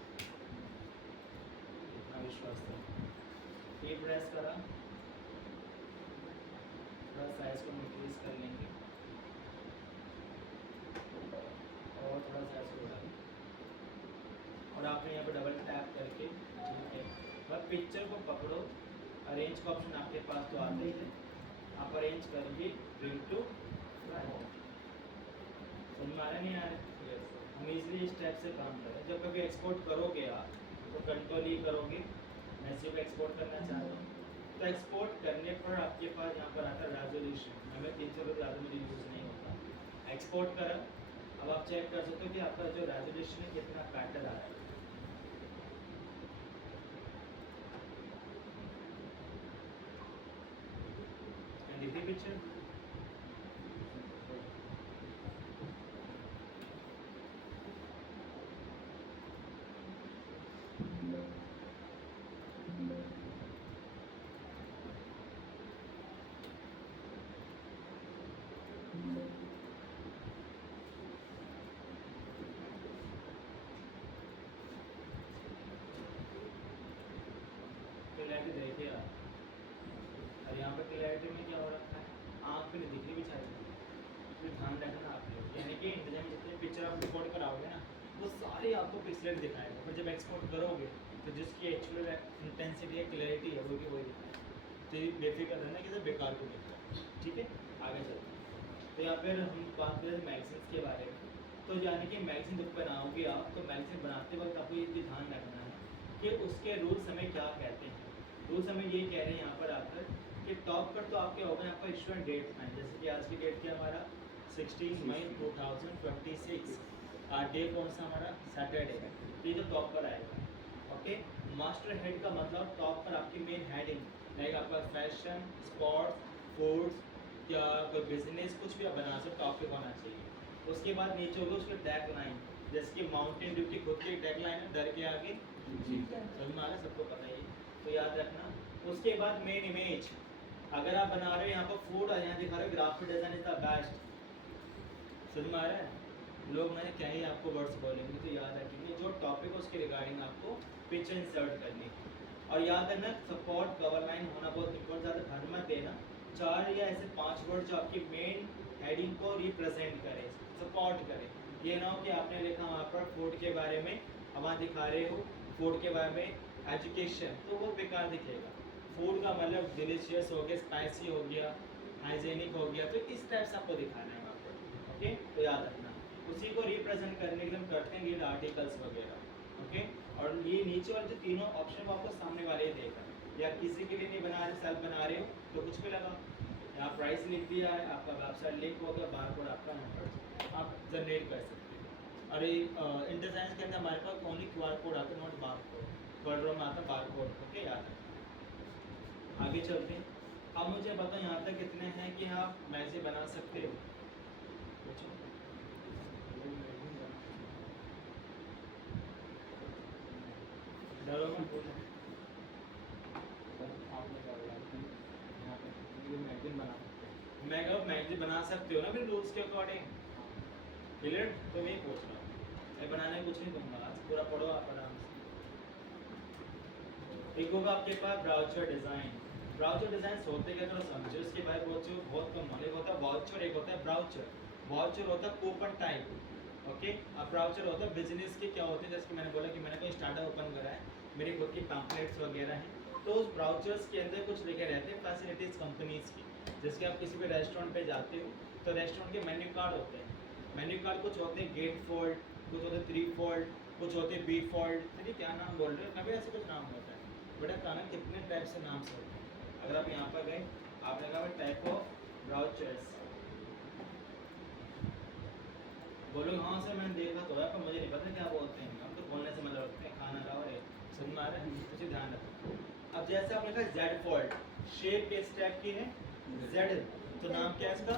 इतना विश्वास था। ये प्रेस करा, थोड़ा साइज को इंक्रीज कर लेंगे और थोड़ा साइज को बढ़ा लेंगे। और आपने यहाँ पे डबल टैप करके, ठीक है, बस पिक्चर को पकड़ो, अरेंज का ऑप्शन आपके पास तो आता ही है, आप अरेंज करिए ब्रिंग टू फ्रंट। समझ में आ रहा नहीं आ रहा? हम इजली इस टाइप से काम करें। जब कभी एक्सपोर्ट करोगे आप तो कंट्रोल ही करोगे। मैं सिर्फ एक्सपोर्ट करना चाहता हूँ, तो एक्सपोर्ट करने पर आपके पास यहाँ पर आता है रेजोल्यूशन। हमें 300 से ज़्यादा मुझे यूज़ नहीं होता। एक्सपोर्ट करा, अब आप चेक कर सकते हो कि आपका जो रेजोल्यूशन है कितना बेटर आ रहा है। दिख रही पिक्चर? क्लैरिटी देखिए आप, और यहाँ पर क्लैरिटी में क्या हो रखा है, आँख पे नहीं दिख रही बेचारी, तो ध्यान रखना आप लोग। यानी कि इंतजाम जितने पिक्चर आप रिकॉर्ड कराओगे ना, वो सारे आपको पिक्सलेट दिखाएगा, पर जब एक्सपोर्ट करोगे तो जिसकी एक्चुअल इंटेंसिटी है, क्लैरिटी है, वो भी वही दिखाएगा। तो ये बेफिक्र रहना कि सब बेकार को दिखता है। ठीक है, आगे चलते हैं। तो यहाँ पर हम बात करें मैगजीन्स के बारे में। तो यानी कि मैगजीन जब बनाओगे आप, तो मैगजीन बनाते वक्त आपको ये भी ध्यान रखना है कि उसके रूल्स हमें क्या कहते हैं। रूल्स हमें ये कह रहे हैं यहाँ पर आकर कि टॉप पर तो आपके होगा आपका इशुएंट डेट में, जैसे कि आज की डेट क्या हमारा 16 मई 2026। डे कौन सा हमारा, सैटरडे। ये जो टॉप पर आएगा, ओके। मास्टर हेड का मतलब टॉप पर आपकी मेन हेडिंग, लाइक आपका फैशन, स्पोर्ट्स, फूड्स या कोई बिजनेस, कुछ भी आप बना सकते, टॉपिक होना चाहिए। उसके बाद नीचे होगा उसके टैग लाइन, जैसे कि माउंटेन ड्यू की खुद की टैग लाइन है, डर के आगे समझ में आ रहा है, सबको पता ही है, तो याद रखना। उसके बाद मेन इमेज, अगर आप बना रहे हो यहाँ पर फूड और यहाँ दिखा रहे हो graphic design is the best, समझ में आ रहा है। लोग मैंने क्या ही आपको वर्ड्स बोलेंगे, तो याद रखेंगे जो टॉपिक है उसके रिगार्डिंग आपको पिक्चर इंसर्ट करनी है। और याद रखना सपोर्ट कवर लाइन होना बहुत इंपॉर्टेंट, ज़्यादा ध्यान मत देना, 4 या ऐसे 5 वर्ड जो आपकी मेन हेडिंग को रिप्रेजेंट करे, सपोर्ट करे। ये ना हो कि आपने लिखा वहाँ पर फूड के बारे में, अब वहाँ दिखा रहे हो फूड के बारे में एजुकेशन, तो वो बेकार दिखेगा। फूड का मतलब डिलीशियस हो गया, स्पाइसी हो गया, हाइजेनिक हो गया, तो इस टाइप से आपको दिखाना है वहाँ पर, ओके। तो याद रखना, उसी को रिप्रेजेंट करने के लिए हम करते हैं ये आर्टिकल्स वगैरह, ओके। और ये नीचे वाले जो तीनों ऑप्शन वो आपको सामने वाले ही देगा, या किसी के लिए नहीं बना रहे, सेल्फ बना रहे हो तो कुछ भी लगा, यहाँ प्राइस लिख दिया है, आपका वेबसाइट लिंक हो गया, बारकोड आपका नंबर आप जनरेट कर सकते हो। और इंटरसाइंस के अंदर हमारे पास ओनली QR कोड आता है, नॉट बारकोड। वर्ड में आता है बारकोड, ओके, याद रखना। आगे चलते हैं। अब मुझे बताओ यहाँ तक कितने हैं कि आप मैगजीन बना सकते हो, पूछो। डरो मत, बोलो। मैगजीन बना सकते हो, मैं कहा मैगजीन बना सकते हो ना फिर रूल्स के अकॉर्डिंग, क्लियर। तो मैं पूछ रहा हूँ, मैं बनाने कुछ नहीं दूंगा, आज पूरा पढ़ो आप आराम से। एक होगा आपके पास ब्राउचर डिज़ाइन। ब्राउचर डिज़ाइन होते क्या थोड़ा समझो, इसके बारे में बहुत कम नॉलेज होता है। वाउचर एक होता है ब्राउचर, वाउचर होता है कूपन टाइप, ओके। अब ब्राउचर होता है बिजनेस के, क्या होते हैं जैसे कि मैंने बोला कि मैंने कोई स्टार्टअप ओपन करा है, मेरी खुद की पैम्पलेट्स वगैरह हैं, तो उस ब्राउचर्स के अंदर कुछ लिखे रहते हैं फैसिलिटीज़ कंपनीज़ की। जैसे कि आप किसी भी रेस्टोरेंट पे जाते हो तो रेस्टोरेंट के मेन्यू कार्ड होते हैं, मेन्यू कार्ड कुछ होते हैं गेट फोल्ड, कुछ होते हैं 3 फोल्ड, कुछ होते हैं बी फोल्ड, ठीक, क्या नाम बोल रहे हो, कभी ऐसे कुछ नाम होता है, बड़ा काना कितने टाइप से नाम से होते हैं। अगर आप यहाँ पर गए, आपने कहा टाइप ऑफ ब्राउचर्स, बोलो हाँ सर मैंने देखा तो है पर मुझे नहीं पता क्या बोलते हैं, हम तो बोलने से मतलब रखते हैं, खाना खाओ रे, सुन में आ रहा है, मुझे ध्यान रखो। अब जैसे आपने कहा जेड फोल्ड, शेप किस टाइप की है, जेड, तो नाम क्या है इसका,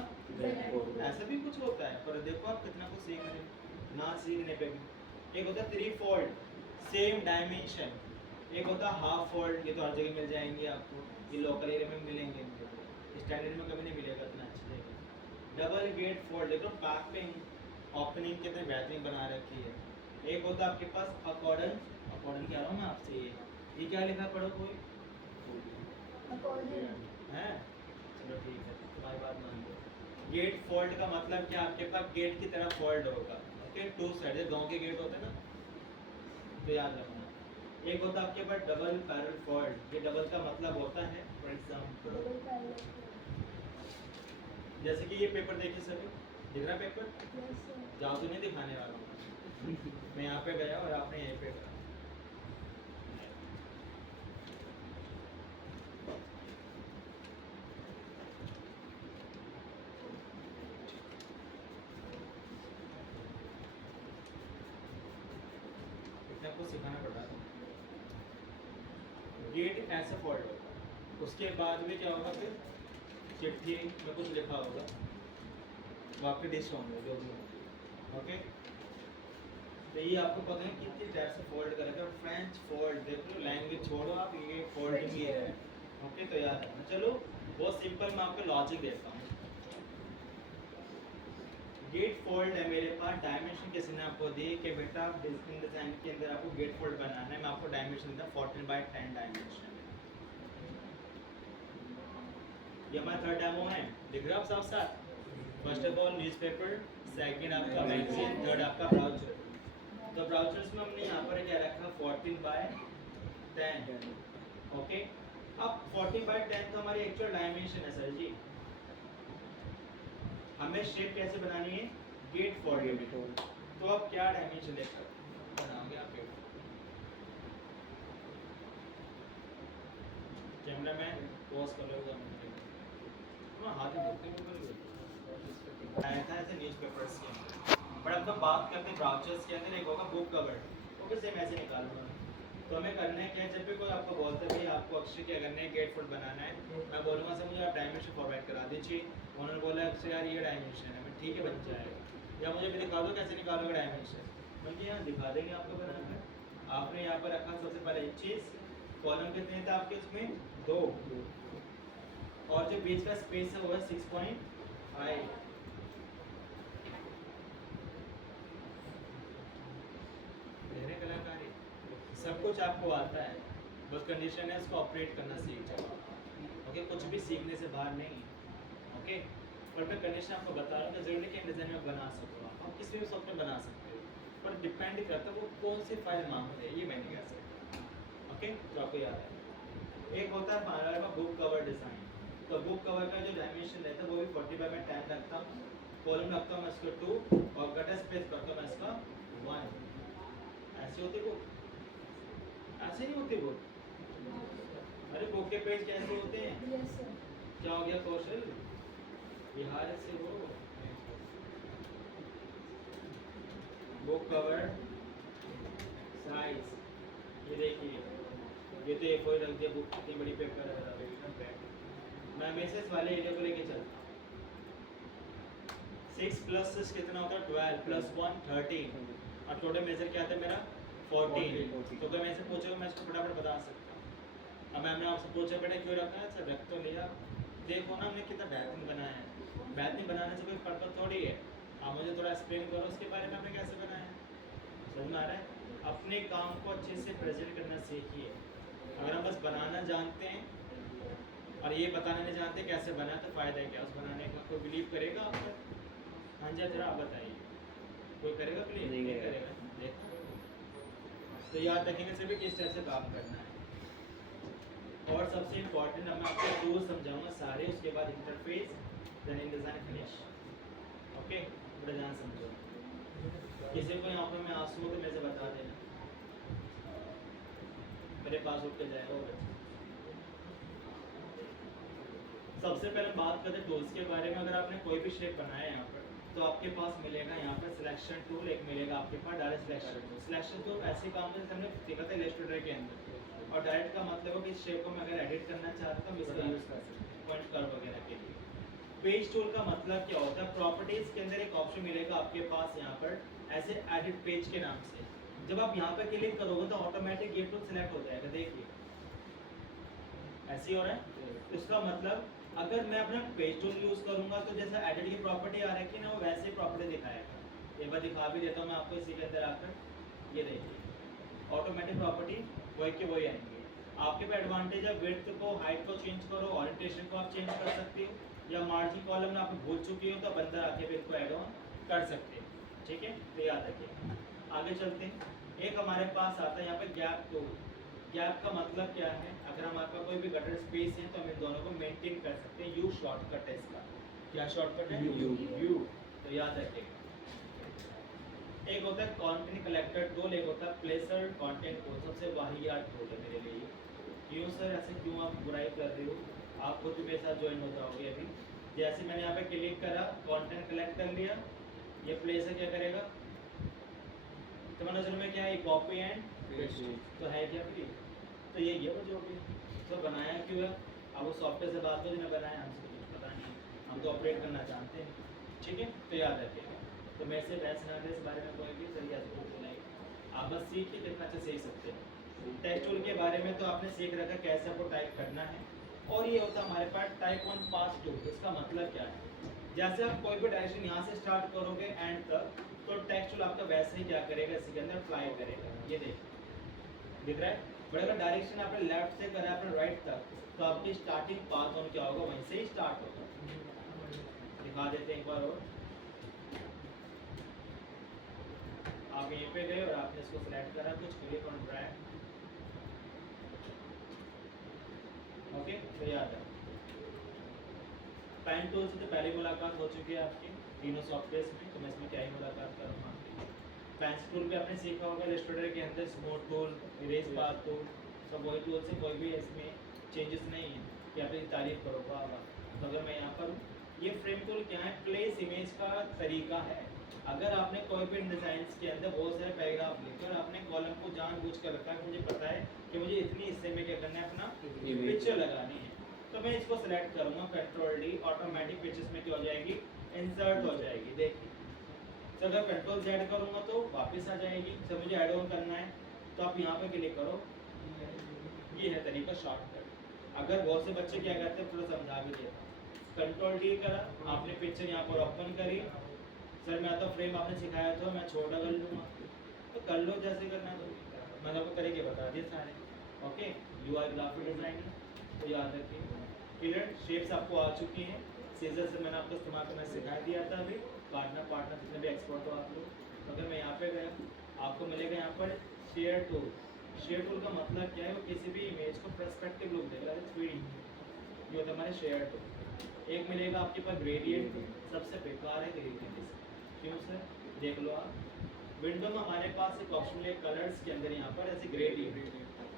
ऐसा भी कुछ होता है, पर देखो आप कितना कुछ सीख रहे हो ना सीखने पे भी। एक होता है 3 फोल्ड, सेम डायमेंशन, एक होता है हाफ फोल्ड, ये तो हर जगह मिल जाएंगे आपको, ये लोकल एरिया में मिलेंगे, स्टैंडर्ड में कभी नहीं मिलेगा इतना अच्छे से। डबल गेट फोल्ड देखो पैकिंग ओपनिंग कितने बेहतरीन बना रखी है। एक होता है आपके पास अकॉर्डन, अकॉर्डन कह रहा हूँ मैं आपसे, ये क्या लिखा पढ़ो कोई है, चलो ठीक है तुम्हारी बात मान लो। गेट फोल्ड का मतलब क्या, आपके पास गेट की तरह फोल्ड होगा, ओके, टू साइड, गांव के गेट होते हैं ना, तो याद रखना। एक होता है आपके पास डबल पैरल फोल्ड, ये डबल का मतलब होता है फॉर एग्जांपल जैसे कि ये पेपर देखिए सभी, दिख रहा है पेपर, जाओ तो नहीं दिखाने वाला हूँ मैं यहाँ पे गया और आपने यहीं पे करा। आपको सिखाना पड़ रहा है, गेट ऐसे फोल्ड होगा, उसके बाद में क्या होगा, फिर चिट्ठी में कुछ लिखा होगा, वो आपके डिश होंगे जो भी होंगे, ओके। तो ये आपको पता है कितनी टाइप से फोल्ड करेगा, फ्रेंच फोल्ड, देखो लैंग्वेज छोड़ो आप, ये फोल्डिंग ही है, ओके। तो याद रखना, चलो बहुत सिंपल मैं आपको लॉजिक देता हूँ। गेट फोल्ड है मेरे पास, डायमेंशन किसी ने आपको दी कि बेटा डिजाइन डिजाइन के अंदर आपको गेट फोल्ड बनाना है, मैं आपको डायमेंशन देता हूँ 14/10 डायमेंशन। ये हमारा थर्ड डेमो है, दिख रहा है आप साथ साथ। First of all newspaper, second आपका मैगजीन, थर्ड आपका ब्राउचर। तो ब्राउचर्स में हमने यहाँ पर क्या रखा 14/10, ओके। अब 14/10 तो हमारी एक्चुअल डायमेंशन है सर जी, हमें शेप कैसे बनानी है, गेट फोल्ड में। तो अब क्या डायमेंशन लेकर बनाओगे आप गेट, कैमरा मैन पॉज कर लो, हाथ ही बोलते आया था ऐसे न्यूज़पेपर्स के अंदर। बट अब तो बात करते हैं ब्राउचर्स के अंदर, एक होगा बुक कवर, ओके, सेम ऐसे निकालूंगा। तो हमें करना है क्या, जब भी कोई आपको बोलता है भाई आपको अक्षर क्या करना है, गेट फोल्ड बनाना है, मैं बोलूँगा सर मुझे आप डायमेंशन फॉरवर्ड करा दीजिए। उन्होंने बोला अक्षर यार ये डायमेंशन है, मैं ठीक है बन जाएगा, या मुझे भी दिखा दो कैसे निकालोगे डायमेंशन, बल्कि यहाँ दिखा देंगे आपको बनाकर। आपने यहाँ पर रखा सबसे पहले एक चीज़, कॉलम कितने थे आपके उसमें 2, और जो बीच का स्पेस है वो है 6.5। कलाकारी सब कुछ आपको आता है, बस कंडीशन है इसको ऑपरेट करना सीख जाओ, ओके। कुछ भी सीखने से बाहर नहीं, ओके। पर मैं कंडीशन आपको बता रहा हूँ कि जरूरी कि डिज़ाइन में बना सको, आप किसी भी सॉफ्टवेयर बना सकते हो, पर डिपेंड करता है वो कौन सी फाइल मांगते हैं, ये मैं नहीं कह सकता, ओके। तो आपको याद है एक होता है हमारा बुक कवर डिज़ाइन, तो बुक कवर का जो डायमेंशन रहता है वो भी 45/10 रखता हूँ, कॉलम रखता हूँ मैं इसको 2 और कटर स्पेस करता हूँ मैं इसका 1। ऐसे होते बुक, ऐसे नहीं होते बुक, अरे बुक के पेज कैसे होते हैं, क्या हो गया कौशल, बिहार से हो। बुक कवर साइज, ये देखिए, ये तो एक रख दिया, बुक कितनी बड़ी पेपर है, मैं हमेशा इस वाले एरिया को लेके चलता हूँ। 6 + 6 कितना होता है 12 + 1 13, और टोटल मेजर क्या था मेरा 14। तो अगर मैं से पूछोगे मैं इसको फटाफट बता सकता हूँ। अब मैंने आपसे पूछा बेटा क्यों रखा है, सर रख तो लिया, देखो ना हमने कितना बेहतरीन बनाया है, बेहतरीन बनाने से कोई पर्पज थोड़ी है, आप मुझे थोड़ा एक्सप्लेन करो उसके बारे में, आपने कैसे बनाया है, समझ में आ रहा है। अपने काम को अच्छे से प्रेजेंट करना सीखिए, अगर हम बस बनाना जानते हैं और ये बताना नहीं जानते कैसे बना तो फ़ायदा है क्या उस बनाने का, कोई बिलीव करेगा आप पर? हाँ जी जरा आप बताइए, कोई करेगा बिलीव? नहीं करेगा, देखो। तो याद रखेंगे सभी किस तरह से काम करना है। और सबसे इम्पोर्टेंट मैं आपको टूल समझाऊंगा सारे, उसके बाद interface, then design finish, okay. बड़ा ध्यान समझो, किसी को यहाँ पर मैं आंसू तो मेरे से बता देना, मेरे पास उठ के जाएगा वो बच्चा। सबसे पहले बात करते हैं टूल्स के बारे में। अगर आपने कोई भी शेप बनाया है यहाँ पर तो आपके पास मिलेगा यहाँ पर सिलेक्शन टूल, एक मिलेगा आपके पास direct selection tool. Selection tool ऐसे काम जैसे हमने सीखा था इलस्ट्रेटर के अंदर, और डायरेक्ट का मतलब है कि इस शेप को मैं अगर एडिट करना चाहता हूँ इसका यूज़ कर सकते हैं पॉइंट कर्व वगैरह के लिए। पेज टूल का मतलब क्या होता है, प्रॉपर्टीज के अंदर एक ऑप्शन मिलेगा आपके पास यहाँ पर ऐसे एडिट पेज के नाम से, जब आप यहाँ पे क्लिक करोगे तो ऑटोमेटिक ये टूल सेलेक्ट हो जाएगा, देखिए ऐसे ही हो रहा है। इसका मतलब अगर मैं अपना पेज टूल यूज करूंगा तो जैसा एडिट की प्रॉपर्टी आ रखी है ना, वो वैसे ही प्रॉपर्टी दिखाएगा। एक बार दिखा भी देता हूँ मैं आपको इसी के अंदर आकर, ये देखिए ऑटोमेटिक प्रॉपर्टी वही की वही आएंगी। आपके पे एडवांटेज है, विड्थ को हाइट को चेंज करो, ओरिएंटेशन को आप चेंज कर सकते हो, या मार्जिन कॉलम में आप भूल चुकी हो तो अंदर आके भी इसको ऐड ऑन कर सकते हो, ठीक है। तो याद रखिए, आगे चलते हैं। एक हमारे पास आता है यहाँ पे गैप टूल। गैप का मतलब क्या है, अगर हमारे पास कोई भी गटर स्पेस है तो हम इन दोनों को मेंटेन कर सकते हैं। यू शॉर्टकट है इसका, क्या शॉर्टकट है, यू। तो याद रखिएगा, एक होता है कंटेंट कलेक्टर टूल, एक होता है प्लेसर कंटेंट टूल। सबसे वाहियात टूल है मेरे लिए। क्यों सर, ऐसे क्यों आप बुराई कर रहे हो, आप खुद भी मेरे साथ ज्वाइन हो जाओगे अभी। जैसे मैंने यहाँ पे क्लिक करा, कंटेंट कलेक्ट कर लिया, ये प्लेसर क्या करेगा, तुम्हारी नजर में क्या है, कॉपी एंड पेस्ट तो है क्या फ्री, तो यही है वो जो भी तो बनाया क्यों है। अब वो सॉफ्टवेयर से बात करो, बनाया हमसे कुछ पता नहीं, हम तो ऑपरेट करना जानते हैं, ठीक है। तो याद रखिएगा, तो मेरे से बहस ना करें इस बारे में, कोई भी सही ऐसे बोलेगा, आप बस सीख के कितना अच्छा सीख सकते हैं। टेक्स्ट टूल के बारे में तो आपने सीख रखा कैसे आपको टाइप करना है। और ये होता है हमारे पास टाइप ऑन पास टूल। इसका मतलब क्या है, जैसे आप कोई भी डायरेक्शन यहाँ से स्टार्ट करोगे एंड तक, तो टेक्स्ट टूल आपका वैसे ही क्या करेगा, इसी के अंदर फ्लाई करेगा। ये देखिए दिख रहा है, बट अगर डायरेक्शन आपने लेफ्ट से करा आपने राइट तक, तो आपकी स्टार्टिंग पाथ ऑन क्या होगा, वहीं से ही स्टार्ट होगा। दिखा देते हैं एक बार और। आप यहीं पे गए और आपने इसको सिलेक्ट करा, कुछ क्लिक ऑन ड्रैग, ओके। तो याद है, पेन टूल से तो पहली मुलाकात हो चुकी है आपकी तीनों सॉफ्टवेयर में, तो मैं इसमें क्या ही मुलाकात करूँगा। पेंसिल टूल भी आपने सीखा होगा इलस्ट्रेटर के अंदर, smooth tool, erase path tool, सब वही टूल से, कोई भी इसमें चेंजेस नहीं है कि आप इसकी तारीफ करो बाबा। तो अगर मैं यहाँ पर ये फ्रेम टूल क्या है, प्लेस इमेज का तरीका है। अगर आपने कोई भी डिजाइन के अंदर बहुत सारे पैराग्राफ लिखे और आपने कॉलम को जानबूझ कर रखा है, मुझे पता है कि मुझे इतनी हिस्से में क्या करना है, अपना पिक्चर लगानी है, तो मैं इसको सिलेक्ट करूँगा, कंट्रोल डी, ऑटोमेटिक पिक्चर्स में क्या हो जाएगी, इंसर्ट हो जाएगी। देखिए, तो अगर कंट्रोल Z करूँगा तो वापस आ जाएगी। जब मुझे ऐड ऑन करना है तो आप यहाँ पे क्लिक करो, ये है तरीका शॉर्टकट। अगर बहुत से बच्चे क्या करते हैं, थोड़ा समझा भी दिया, कंट्रोल D करा, आपने पिक्चर यहाँ पर ओपन करी, सर मैं तो फ्रेम आपने सिखाया था मैं छोटा कर लूँगा, तो कर लो जैसे करना, तो मैंने आपको तरीके बता दिए सारे, ओके। UI ग्राफिक डिजाइनर, तो याद रखिए। क्लियर, शेप्स आपको आ चुकी हैं, सीजर से मैंने आपको इस्तेमाल करना सिखा दिया था अभी। पार्टनर जितने भी एक्सपर्ट हो आप लोग, तो अगर मैं यहाँ पे गया, आपको मिलेगा यहाँ पर शेयर टूल। शेयर टूल का मतलब क्या है, वो किसी भी इमेज को पर्सपेक्टिव लुक देगा, 3D। ये होता है हमारे शेयर टूल। एक मिलेगा आपके पास ग्रेडियंट, सबसे बेकार है ग्रेडियंट, क्यों सर, देख लो आप विंडो में हमारे पास एक ऑप्शन है कलर्स के अंदर, यहाँ पर ऐसे ग्रेडियंट।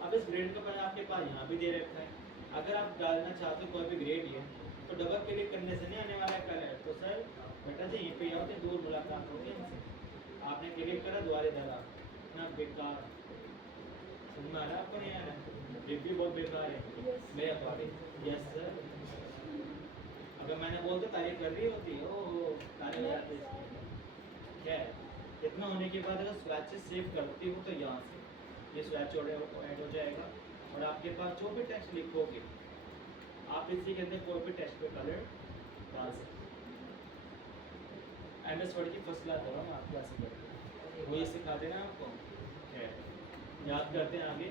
अब इस ग्रेड का पहले आपके पास यहाँ भी दे रखा है, अगर आप डालना चाहते हो कोई भी ग्रेडियंट तो डबल क्लिक करने से नहीं आने वाला है कलर, तो सर बेटा से यहीं पे आओ तो दूर मुलाकात होगी इनसे। आपने क्लिक करा, द्वारे धरा ना, बेकार। समझ में आ रहा है आपको, नहीं आ रहा है, रिव्यू बहुत बेकार है मेरे अकॉर्डिंग। यस सर, अगर मैंने बोलते तारीफ कर रही होती, ओहो तारीफ जाते, क्या है, इतना होने के बाद अगर स्वैचेस सेव करती हो तो यहाँ से ये स्वैच ऐड हो जाएगा, और आपके पास जो भी टेक्स्ट लिखोगे आप इसी के अंदर कोई भी टेक्स्ट पे कलर डाल सकते। MS वर्ड की फर्स्ट क्लास दवा मैं आपको ऐसे करके वो ये सिखा देना आपको, याद करते हैं आगे।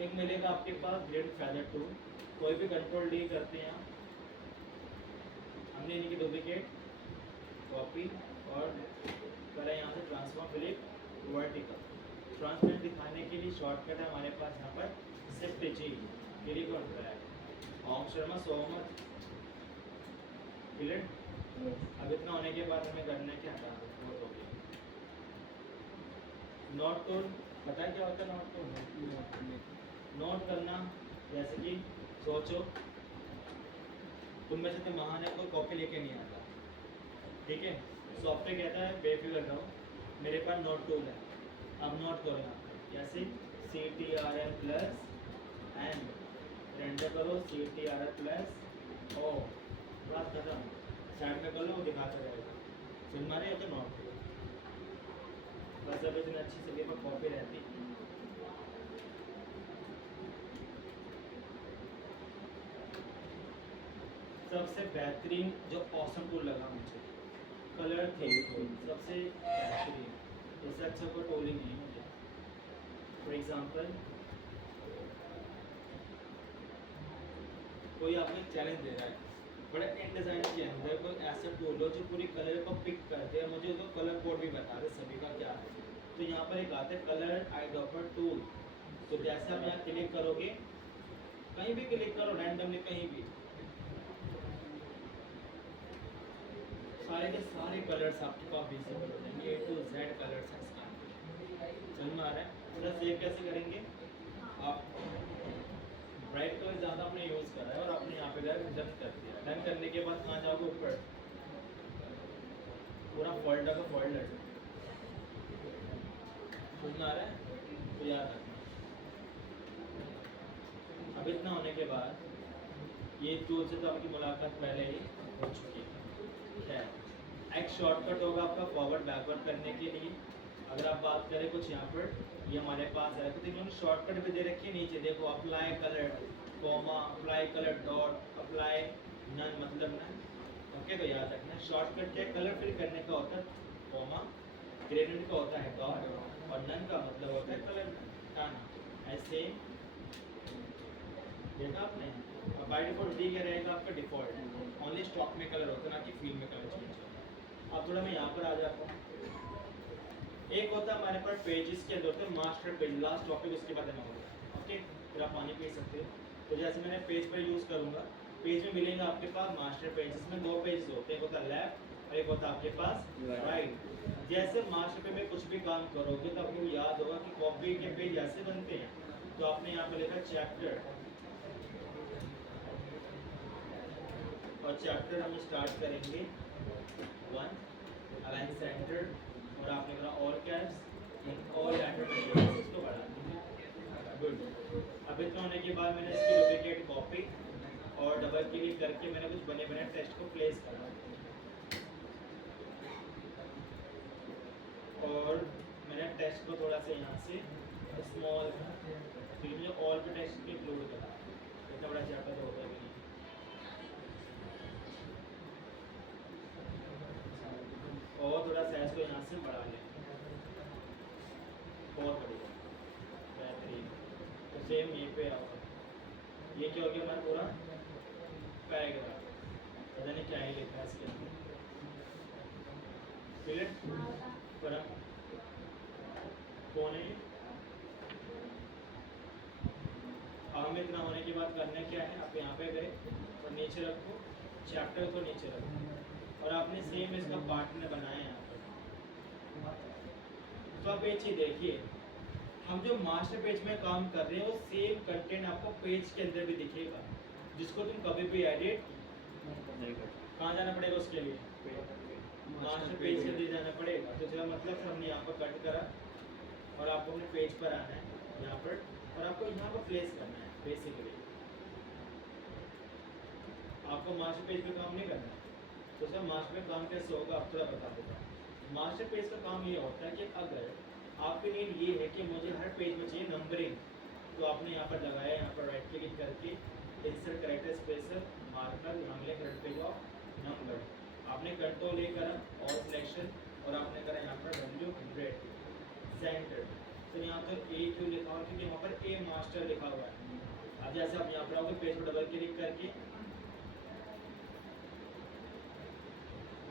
एक मिलेगा आपके पास ग्रेड फैदर टूल, कोई भी कंट्रोल D करते हैं आप, हमने इनकी डुप्लीकेट कॉपी और करें यहाँ से ट्रांसफॉर्म क्लिक वर्टिकल। ट्रांसपेरेंट दिखाने के लिए शॉर्टकट है हमारे पास यहाँ पर शिफ्ट G, क्लिक ऑन कराए, ओम शर्मा सोमत, क्लियर। अब इतना होने के बाद हमें करना है क्या, नोट हो गया। नोट टूल पता है क्या होता है, नोट टूल नोट करना, जैसे कि सोचो तुम में से तो महान है, कोई कॉपी लेके नहीं आता, ठीक है। सॉफ्टवेयर कहता है बेफिक्र रहो, मेरे पास नोट टूल है, अब नोट करो यहाँ पे जैसे CTRL प्लस एंड रेंडर करो, CTRL प्लस ओ, बात खत्म, साइड में कर लो, वो दिखाता रहेगा। सुन मारे या तो नोट, बस अब इतनी अच्छी जगह पर कॉपी रहती सबसे बेहतरीन जो ऑसम टूल लगा मुझे, कलर थे सबसे बेहतरीन, इससे अच्छा कोई टूल ही नहीं है मुझे। फॉर एग्जांपल कोई आपको चैलेंज दे रहा है बड़ा इन डिज़ाइन के अंदर कोई ऐसा टूल हो जो पूरी कलर को पिक कर दे और मुझे उसको कलर कोड भी बता दे सभी का क्या है। तो यहाँ पर एक आता है कलर आईड्रॉपर टूल। तो जैसे आप यहाँ क्लिक करोगे, कहीं भी क्लिक करो रैंडमली कहीं भी, सारे के सारे कलर्स आपके पास विजिबल हो जाएंगे, A to Z कलर्स हैं इसका। समझ में आ रहा है? थोड़ा सेव कैसे करेंगे, आप ब्राइट कलर ज़्यादा आपने यूज़ करा है और आपने यहाँ पे गए डन कर दिया। डन करने के बाद कहाँ जाओगे, ऊपर पूरा फोल्डर का फोल्डर। समझ में आ रहा है? तो याद रखना। अब इतना होने के बाद ये टूल से तो आपकी मुलाकात पहले ही हो चुकी है। एक शॉर्टकट होगा आपका फॉरवर्ड बैकवर्ड करने के लिए। अगर आप बात करें कुछ यहाँ पर, ये हमारे पास है तो इन्होंने शॉर्टकट भी दे रखी है नीचे, देखो apply colour comma, apply colour dot, apply none मतलब नन। ओके, तो याद रखना शॉर्टकट क्या कलर फिल करने का होता है कॉमा, ग्रेडियंट का होता है डॉट और नन का मतलब होता है कलर हटाना। ऐसे देखा आपने। और बाय डिफॉल्ट डी क्या रहेगा आपका डिफॉल्ट, ओनली स्टॉक में कलर होता है ना कि फील्ड में कलर चेंज होता है। अब थोड़ा मैं यहाँ पर आ जाता हूँ। एक होता है हमारे पास पेजेस के अंदर होते हैं मास्टर पेज, लास्ट टॉपिक उसके बाद देना होगा। ओके, फिर आप पानी पी सकते हो। तो जैसे मैंने पेज पर यूज़ करूँगा, पेज में मिलेंगे आपके पास मास्टर पेज, इसमें दो पेज होते हैं, एक होता है लेफ्ट और एक होता है आपके पास राइट। जैसे मास्टर पेज में कुछ भी काम करोगे तो आपको याद होगा कि कॉपी के पेज ऐसे बनते हैं। तो आपने यहाँ पे लिखा चैप्टर, और चैप्टर हम स्टार्ट करेंगे 1, अलाइन सेंटर, और आपने कहा all caps in all letter में इसको बढ़ा दीजिए। गुड। अब इतना होने के बाद मैंने इसकी डुप्लीकेट कॉपी और डबल क्लिक करके मैंने कुछ बने बने टेक्स्ट को प्लेस करा, और मैंने टेक्स्ट को थोड़ा सा यहाँ से स्मॉल, फिर मुझे ऑल पे टेक्स्ट को इंक्लूड करा। इतना बड़ा चैप्टर तो होता भी नहीं। और थोड़ा सा इसको यहाँ से बढ़ा लें, बहुत बढ़िया, बेहतरीन। तो सेम ये पे आओ, ये क्या हो गया हमारा पूरा पैराग्राफ, पता नहीं क्या ही लिखा है इसके अंदर। क्लियर? पर कौन है? हम इतना होने के बाद करना क्या है, आप यहाँ पे गए और नीचे रखो चैप्टर को, नीचे रखो और आपने सेम इसका पार्टनर बनाया यहाँ पर। तो आप एक चीज़ देखिए, हम जो मास्टर पेज में काम कर रहे हैं वो सेम कंटेंट आपको पेज के अंदर भी दिखेगा, जिसको तुम कभी भी एडिट नहीं कर। कहाँ जाना पड़ेगा उसके लिए? मास्टर पेज के अंदर जाना पड़ेगा। तो इसका मतलब हमने यहाँ पर कट करा और आपको अपने पेज पर आना है यहाँ पर, और आपको यहाँ पर प्लेस करना है। बेसिकली आपको मास्टर पेज पे काम नहीं करना है। तो सर मास्टर पे काम कैसे होगा, आप थोड़ा बता देता हूँ। मास्टर पेज का काम ये होता है कि अगर आपके नीड ये है कि मुझे हर पेज में चाहिए नंबरिंग, तो आपने यहाँ पर लगाया, यहाँ पर राइट क्लिक करके इंसर्ट कैरेक्टर स्पेशल मार्कर, यहाँ मिले करंट पेज ऑफ नंबर, आपने कंट्रोल ए करा और सिलेक्शन, और आपने करा यहाँ पर W100 सेंटर। तो यहाँ पर ए क्यों लिखा हुआ, क्योंकि यहाँ पर ए मास्टर लिखा हुआ है। अब जैसे आप यहाँ पर आओगे पेज पर डबल क्लिक करके,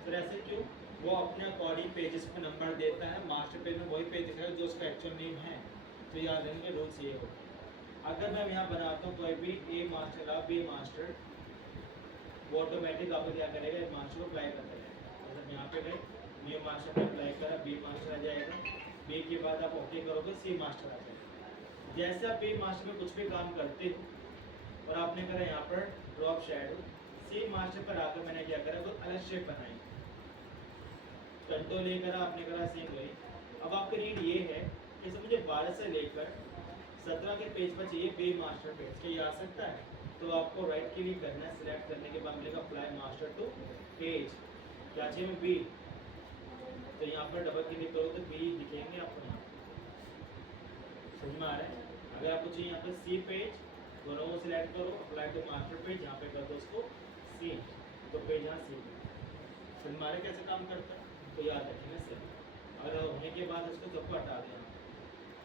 फिर ऐसे क्यों, वो अपने अकॉर्डिंग पेजेस पे नंबर देता है। मास्टर पेज में वही पेज दिखाएगा जो उसका एक्चुअल नेम है। तो याद रखेंगे रूल्स ये हो। अगर मैं यहाँ बनाता हूँ कोई भी ए मास्टर आप बी मास्टर, वो ऑटोमेटिक आपको क्या करेगा, मास्टर को अप्लाई करता रहेगा। मतलब यहाँ पे गए न्यू मास्टर पे अप्लाई करा, बी मास्टर आ जाएगा, बी के बाद आप ओके करोगे सी मास्टर आ जाएगा। जैसे आप बी मास्टर में कुछ भी काम करते हो और आपने करा यहाँ पर ड्रॉप शैडो, सी मास्टर पर आकर मैंने क्या करा, तो अलग शेप बनाई, कंट्रोल ए करा, आपने करा सेम वही। अब आपकी रीड ये है कि मुझे 12 से लेकर 17 के पेज पर चाहिए बी मास्टर पेज, क्या ये आ सकता है? तो आपको राइट क्लिक करना है, सिलेक्ट करने के बाद मिलेगा अप्लाई मास्टर टू पेज, क्या चाहिए बी, तो यहाँ पर डबल क्लिक करो तो बी दिखेंगे आपको यहाँ। समझ में आ रहा है? अगर आपको चाहिए यहाँ पर सी पेज, दोनों को सिलेक्ट करो, अप्लाई टू मास्टर पेज, यहाँ पे कर दो उसको सी। तो पेज यहाँ सी फिर हमारे कैसे काम करता है तो याद रखना से अगर होने के बाद उसको सबको हटा दें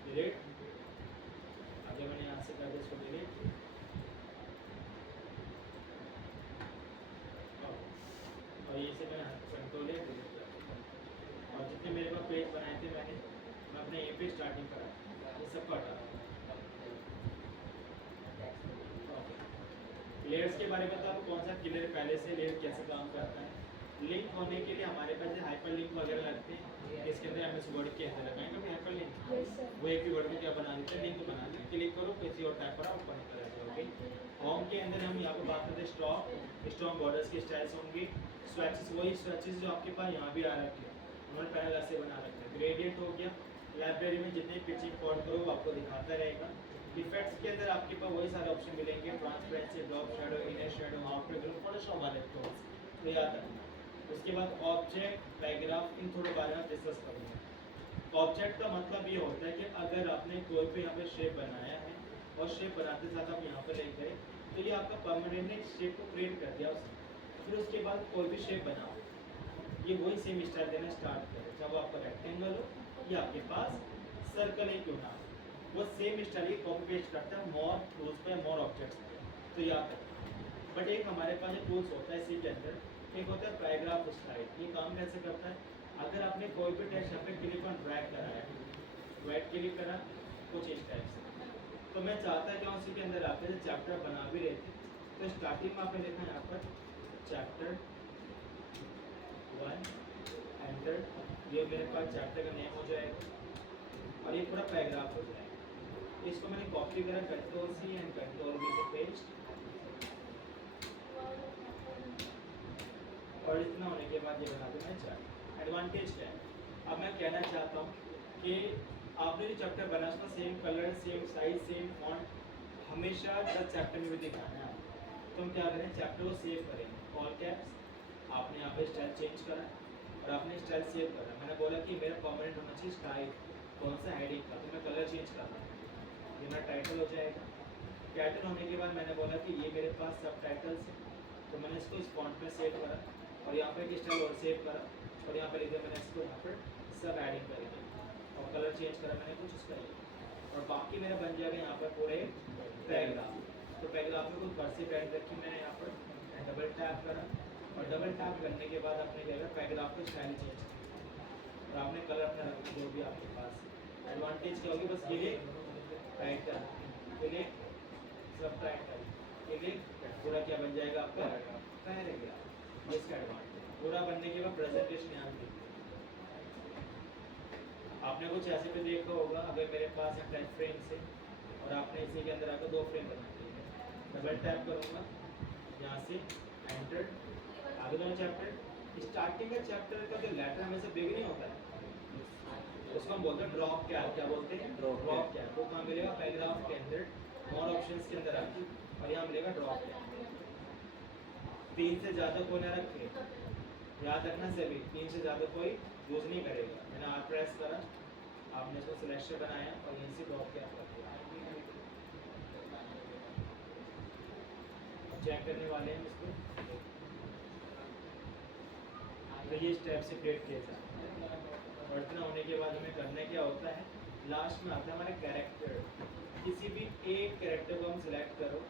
डिलीट आगे मैंने यहाँ से कर दिया इसको डिलीट और ये से मैंने कंट्रोल डिलीट कर दिया और जितने मेरे पास पेज बनाए थे मैं अपने ए पे स्टार्टिंग करा ये सबको हटा लेयर्स के बारे में तो आपको कौन सा क्लियर पहले से लेयर कैसे काम करता है लिंक होने के लिए हमारे पास हाइपर लिंक वगैरह लगते हैं इसके अंदर एमएस वर्ड के अंदर लगाएंगे फिर हाइपर लिंक वो एक ही वर्ड में क्या बना देते हैं लिंक बना देते क्लिक करो किसी और टाइप पर आप ओपन कर रहे हो ओके होम के अंदर हम यहाँ पर बात करते हैं स्ट्रॉन्ग बॉर्डर्स के स्टाइल्स होंगे स्वेचेस वही स्वेचेस जो आपके पास यहाँ भी आ रखे हैं उन्होंने पहले ऐसे बना रखे हैं ग्रेडियंट हो गया लाइब्रेरी में जितने पिचिंग फॉन्ट करो वो आपको दिखाता रहेगा इफेक्ट्स के अंदर आपके पास वही सारे ऑप्शन मिलेंगे transparency drop shadow inner shadow outer glow Photoshop वाले टूल्स तो याद रखना उसके बाद ऑब्जेक्ट पैराग्राफ इन थोड़े बारे में डिस्कस करूँगा ऑब्जेक्ट का मतलब ये होता है कि अगर आपने कोई भी यहाँ पे शेप बनाया है और शेप बनाते साथ आप यहाँ पे ले गए तो ये आपका परमानेंटली शेप को क्रिएट कर दिया उसने फिर उसके बाद कोई भी शेप बनाओ ये वही सेम स्टाइल देना स्टार्ट करे चाहे वो आपका रेक्टेंगल हो या आपके पास सर्कल ही क्यों ना वो सेम स्टाइल ही कॉपी पेस्ट करता है मोर टूल्स पे मोर ऑब्जेक्ट्स पे तो याद रखना बट एक हमारे पास जो टूल्स होता है इसी के अंदर एक होता है पैराग्राफ स्टाइल ये काम कैसे करता है अगर आपने कोई भी टेक्स्ट यहाँ पे क्लिक ऑन ड्रैग करा है राइट क्लिक करा कुछ इस टाइप से तो मैं चाहता कि उसी के अंदर आपके जो चैप्टर बना भी रहे थे तो स्टार्टिंग में आपने देखा यहाँ पर चैप्टर 1 एंटर ये मेरे पास चैप्टर का नेम हो जाएगा और ये पूरा पैराग्राफ हो जाएगा इसको मैंने कॉपी करा control C and control V से पेस्ट और इतना होने के बाद ये बना देना चार्ट एडवांटेज क्या है अब मैं कहना चाहता हूँ कि आपने जो चैप्टर बना उसका same colour same size same font हमेशा 10 चैप्टर में भी दिखाना है तो हम क्या करें चैप्टर को सेव करेंगे ऑल कैप्स आपने यहाँ पे स्टाइल चेंज करा और आपने स्टाइल सेव करा मैंने बोला कि मेरा परमानेंट होना चाहिए स्टाइल कौन सा हेडिंग का तो मैं कलर चेंज कर रहा हूँ ये मेरा टाइटल हो जाएगा टाइटल होने के बाद मैंने बोला कि ये मेरे पास सब टाइटल्स है तो मैंने इसको इस फॉन्ट में सेव करा और यहाँ पे स्टाइल और सेव करा और यहाँ पे लिख दिया मैंने इसको यहाँ पर सब एडिंग कर दिया और कलर चेंज करा मैंने कुछ उसका और बाकी मेरा बन जाएगा यहाँ पर पूरे पैराग्राफ तो पैराग्राफ में कुछ वर्सिव ऐड रखी मैंने यहाँ पर डबल टैप करा और डबल टैप करने के बाद आपने क्या करा पैराग्राफ को स्टाइल चेंज किया और आपने कलर अपना रखा जो भी आपके पास एडवांटेज क्या होगी बस क्लिक टाइटल क्लिक सब टाइटल क्लिक पूरा क्या बन जाएगा आपका पैराग्राफ इसका एडवांटेज पूरा बनने के बाद प्रेजेंटेशन यहाँ देखिए आपने कुछ ऐसे भी देखा होगा अगर मेरे पास है 10 फ्रेम से और आपने इसी के अंदर आकर 2 फ्रेम बना दिए डबल टैप करूँगा यहाँ से एंटर आगे दोनों चैप्टर स्टार्टिंग का चैप्टर का जो लेटर हमेशा बिग नहीं होता है उसको हम बोलते हैं ड्रॉप क्या बोलते हैं ड्रॉप क्या वो कहाँ मिलेगा पैराग्राफ के अंदर मोर ऑप्शंस के अंदर आके और यहाँ मिलेगा ड्रॉप क्या 3 से ज़्यादा कोई ना रखे याद रखना सभी 3 से ज़्यादा कोई यूज़ नहीं करेगा मैंने आप प्रेस करा आपने इसको सिलेक्शन बनाया और यहीं से ड्रॉप किया चेक करने वाले हैं इसको तो ये स्टेप से क्रिएट किया जाता है और इतना होने के बाद हमें करना क्या होता है लास्ट में आता है हमारे कैरेक्टर किसी भी एक कैरेक्टर को हम सिलेक्ट करो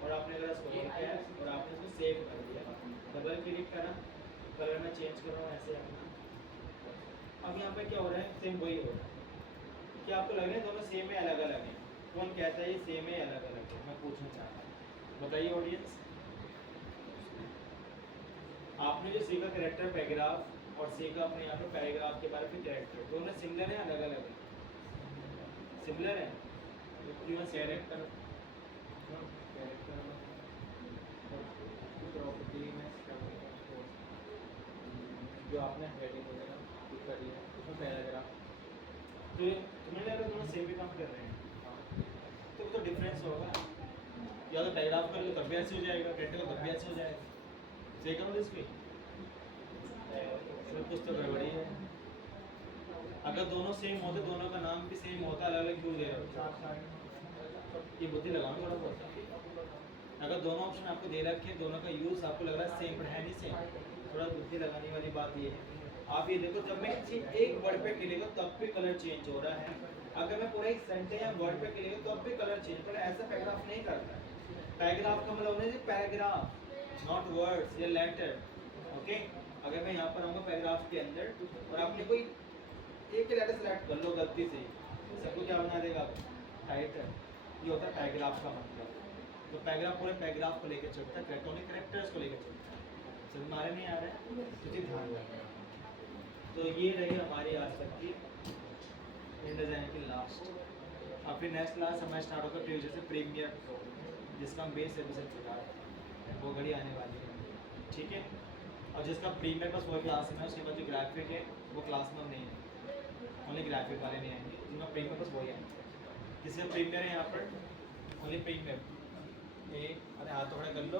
और आपने अगर इसको किया और आपने इसको सेव कर दिया डबल क्लिक करा कलर में चेंज कर रहा हूँ ऐसे अपना अब यहाँ पे क्या हो रहा है सेम वही हो रहा है क्या आपको लग रहा है दोनों सेम है अलग अलग है कौन कहता है ये सेम है अलग अलग है मैं पूछना चाहता हूँ बताइए ऑडियंस आपने जो सीखा कैरेक्टर पैराग्राफ और सीखा अपने यहाँ पे पैराग्राफ के बारे में कैरेक्टर दोनों सिमिलर है अलग अलग है सिमिलर है क्यों सेलेक्ट करो जो आपने हेडिंग वगैरह कर दिया उसमें पैराग्राफ तो तुम्हें लगा दोनों सेम भी काम कर रहे हैं तो डिफरेंस होगा या तो पैराग्राफ कर लो तब भी ऐसे हो जाएगा कैरेक्टर का तब भी ऐसे हो जाएगा सही करो इसकी सब कुछ तो गड़बड़ी है अगर दोनों सेम होते दोनों का नाम भी सेम होता अलग अलग क्यों दे रहे हो ये बुद्धि लगाओ थोड़ा बहुत अगर दोनों ऑप्शन आपको दे रखे हैं, दोनों का यूज़ आपको लग रहा है सेम, पर है नहीं सेम, थोड़ा बुद्धि लगाने वाली बात ये है। आप ये देखो, जब मैं एक वर्ड पे क्लिक तब भी कलर चेंज हो रहा है, अगर मैं पूरा एक सेंटेंस या वर्ड पे क्लिक तब भी कलर चेंज, पर ऐसा पैराग्राफ नहीं करता है। पैराग्राफ का मतलब होना चाहिए पैराग्राफ, नॉट वर्ड्स या लेटर। ओके, अगर मैं यहाँ पर आऊँगा पैराग्राफ के अंदर और आपने कोई एक लेटर सेलेक्ट कर लो गलती से, सबको क्या बना देगा, टाइटल। ये होता है पैराग्राफ का मतलब। तो पैराग्राफ पूरे पैराग्राफ को लेकर चलता है, कैरेक्टोनिक कैरेक्टर्स को लेकर चलता है। समझ में आ रहा नहीं आ रहा है, तो जी ध्यान रखना। तो ये रही हमारी आज तक की इंडिजाइन की लास्ट। अब फिर नेक्स्ट क्लास हमारा स्टार्ट होगा ट्यूजडे से प्रीमियर प्रो, जिसका हम बेस एपिसोड चुका है, वो घड़ी आने वाली है, ठीक है। और जिसका प्रीमियर बस वही क्लास में है, उसके बाद जो ग्राफिक है वो क्लास में नहीं है, ओनली ग्राफिक वाले नहीं आएंगे, जिनका प्रीमियर बस वही आएंगे। किसी का प्रीमियर है यहाँ पर, ओनली प्रीमियर। अरे हाथ थोड़ा कर लो।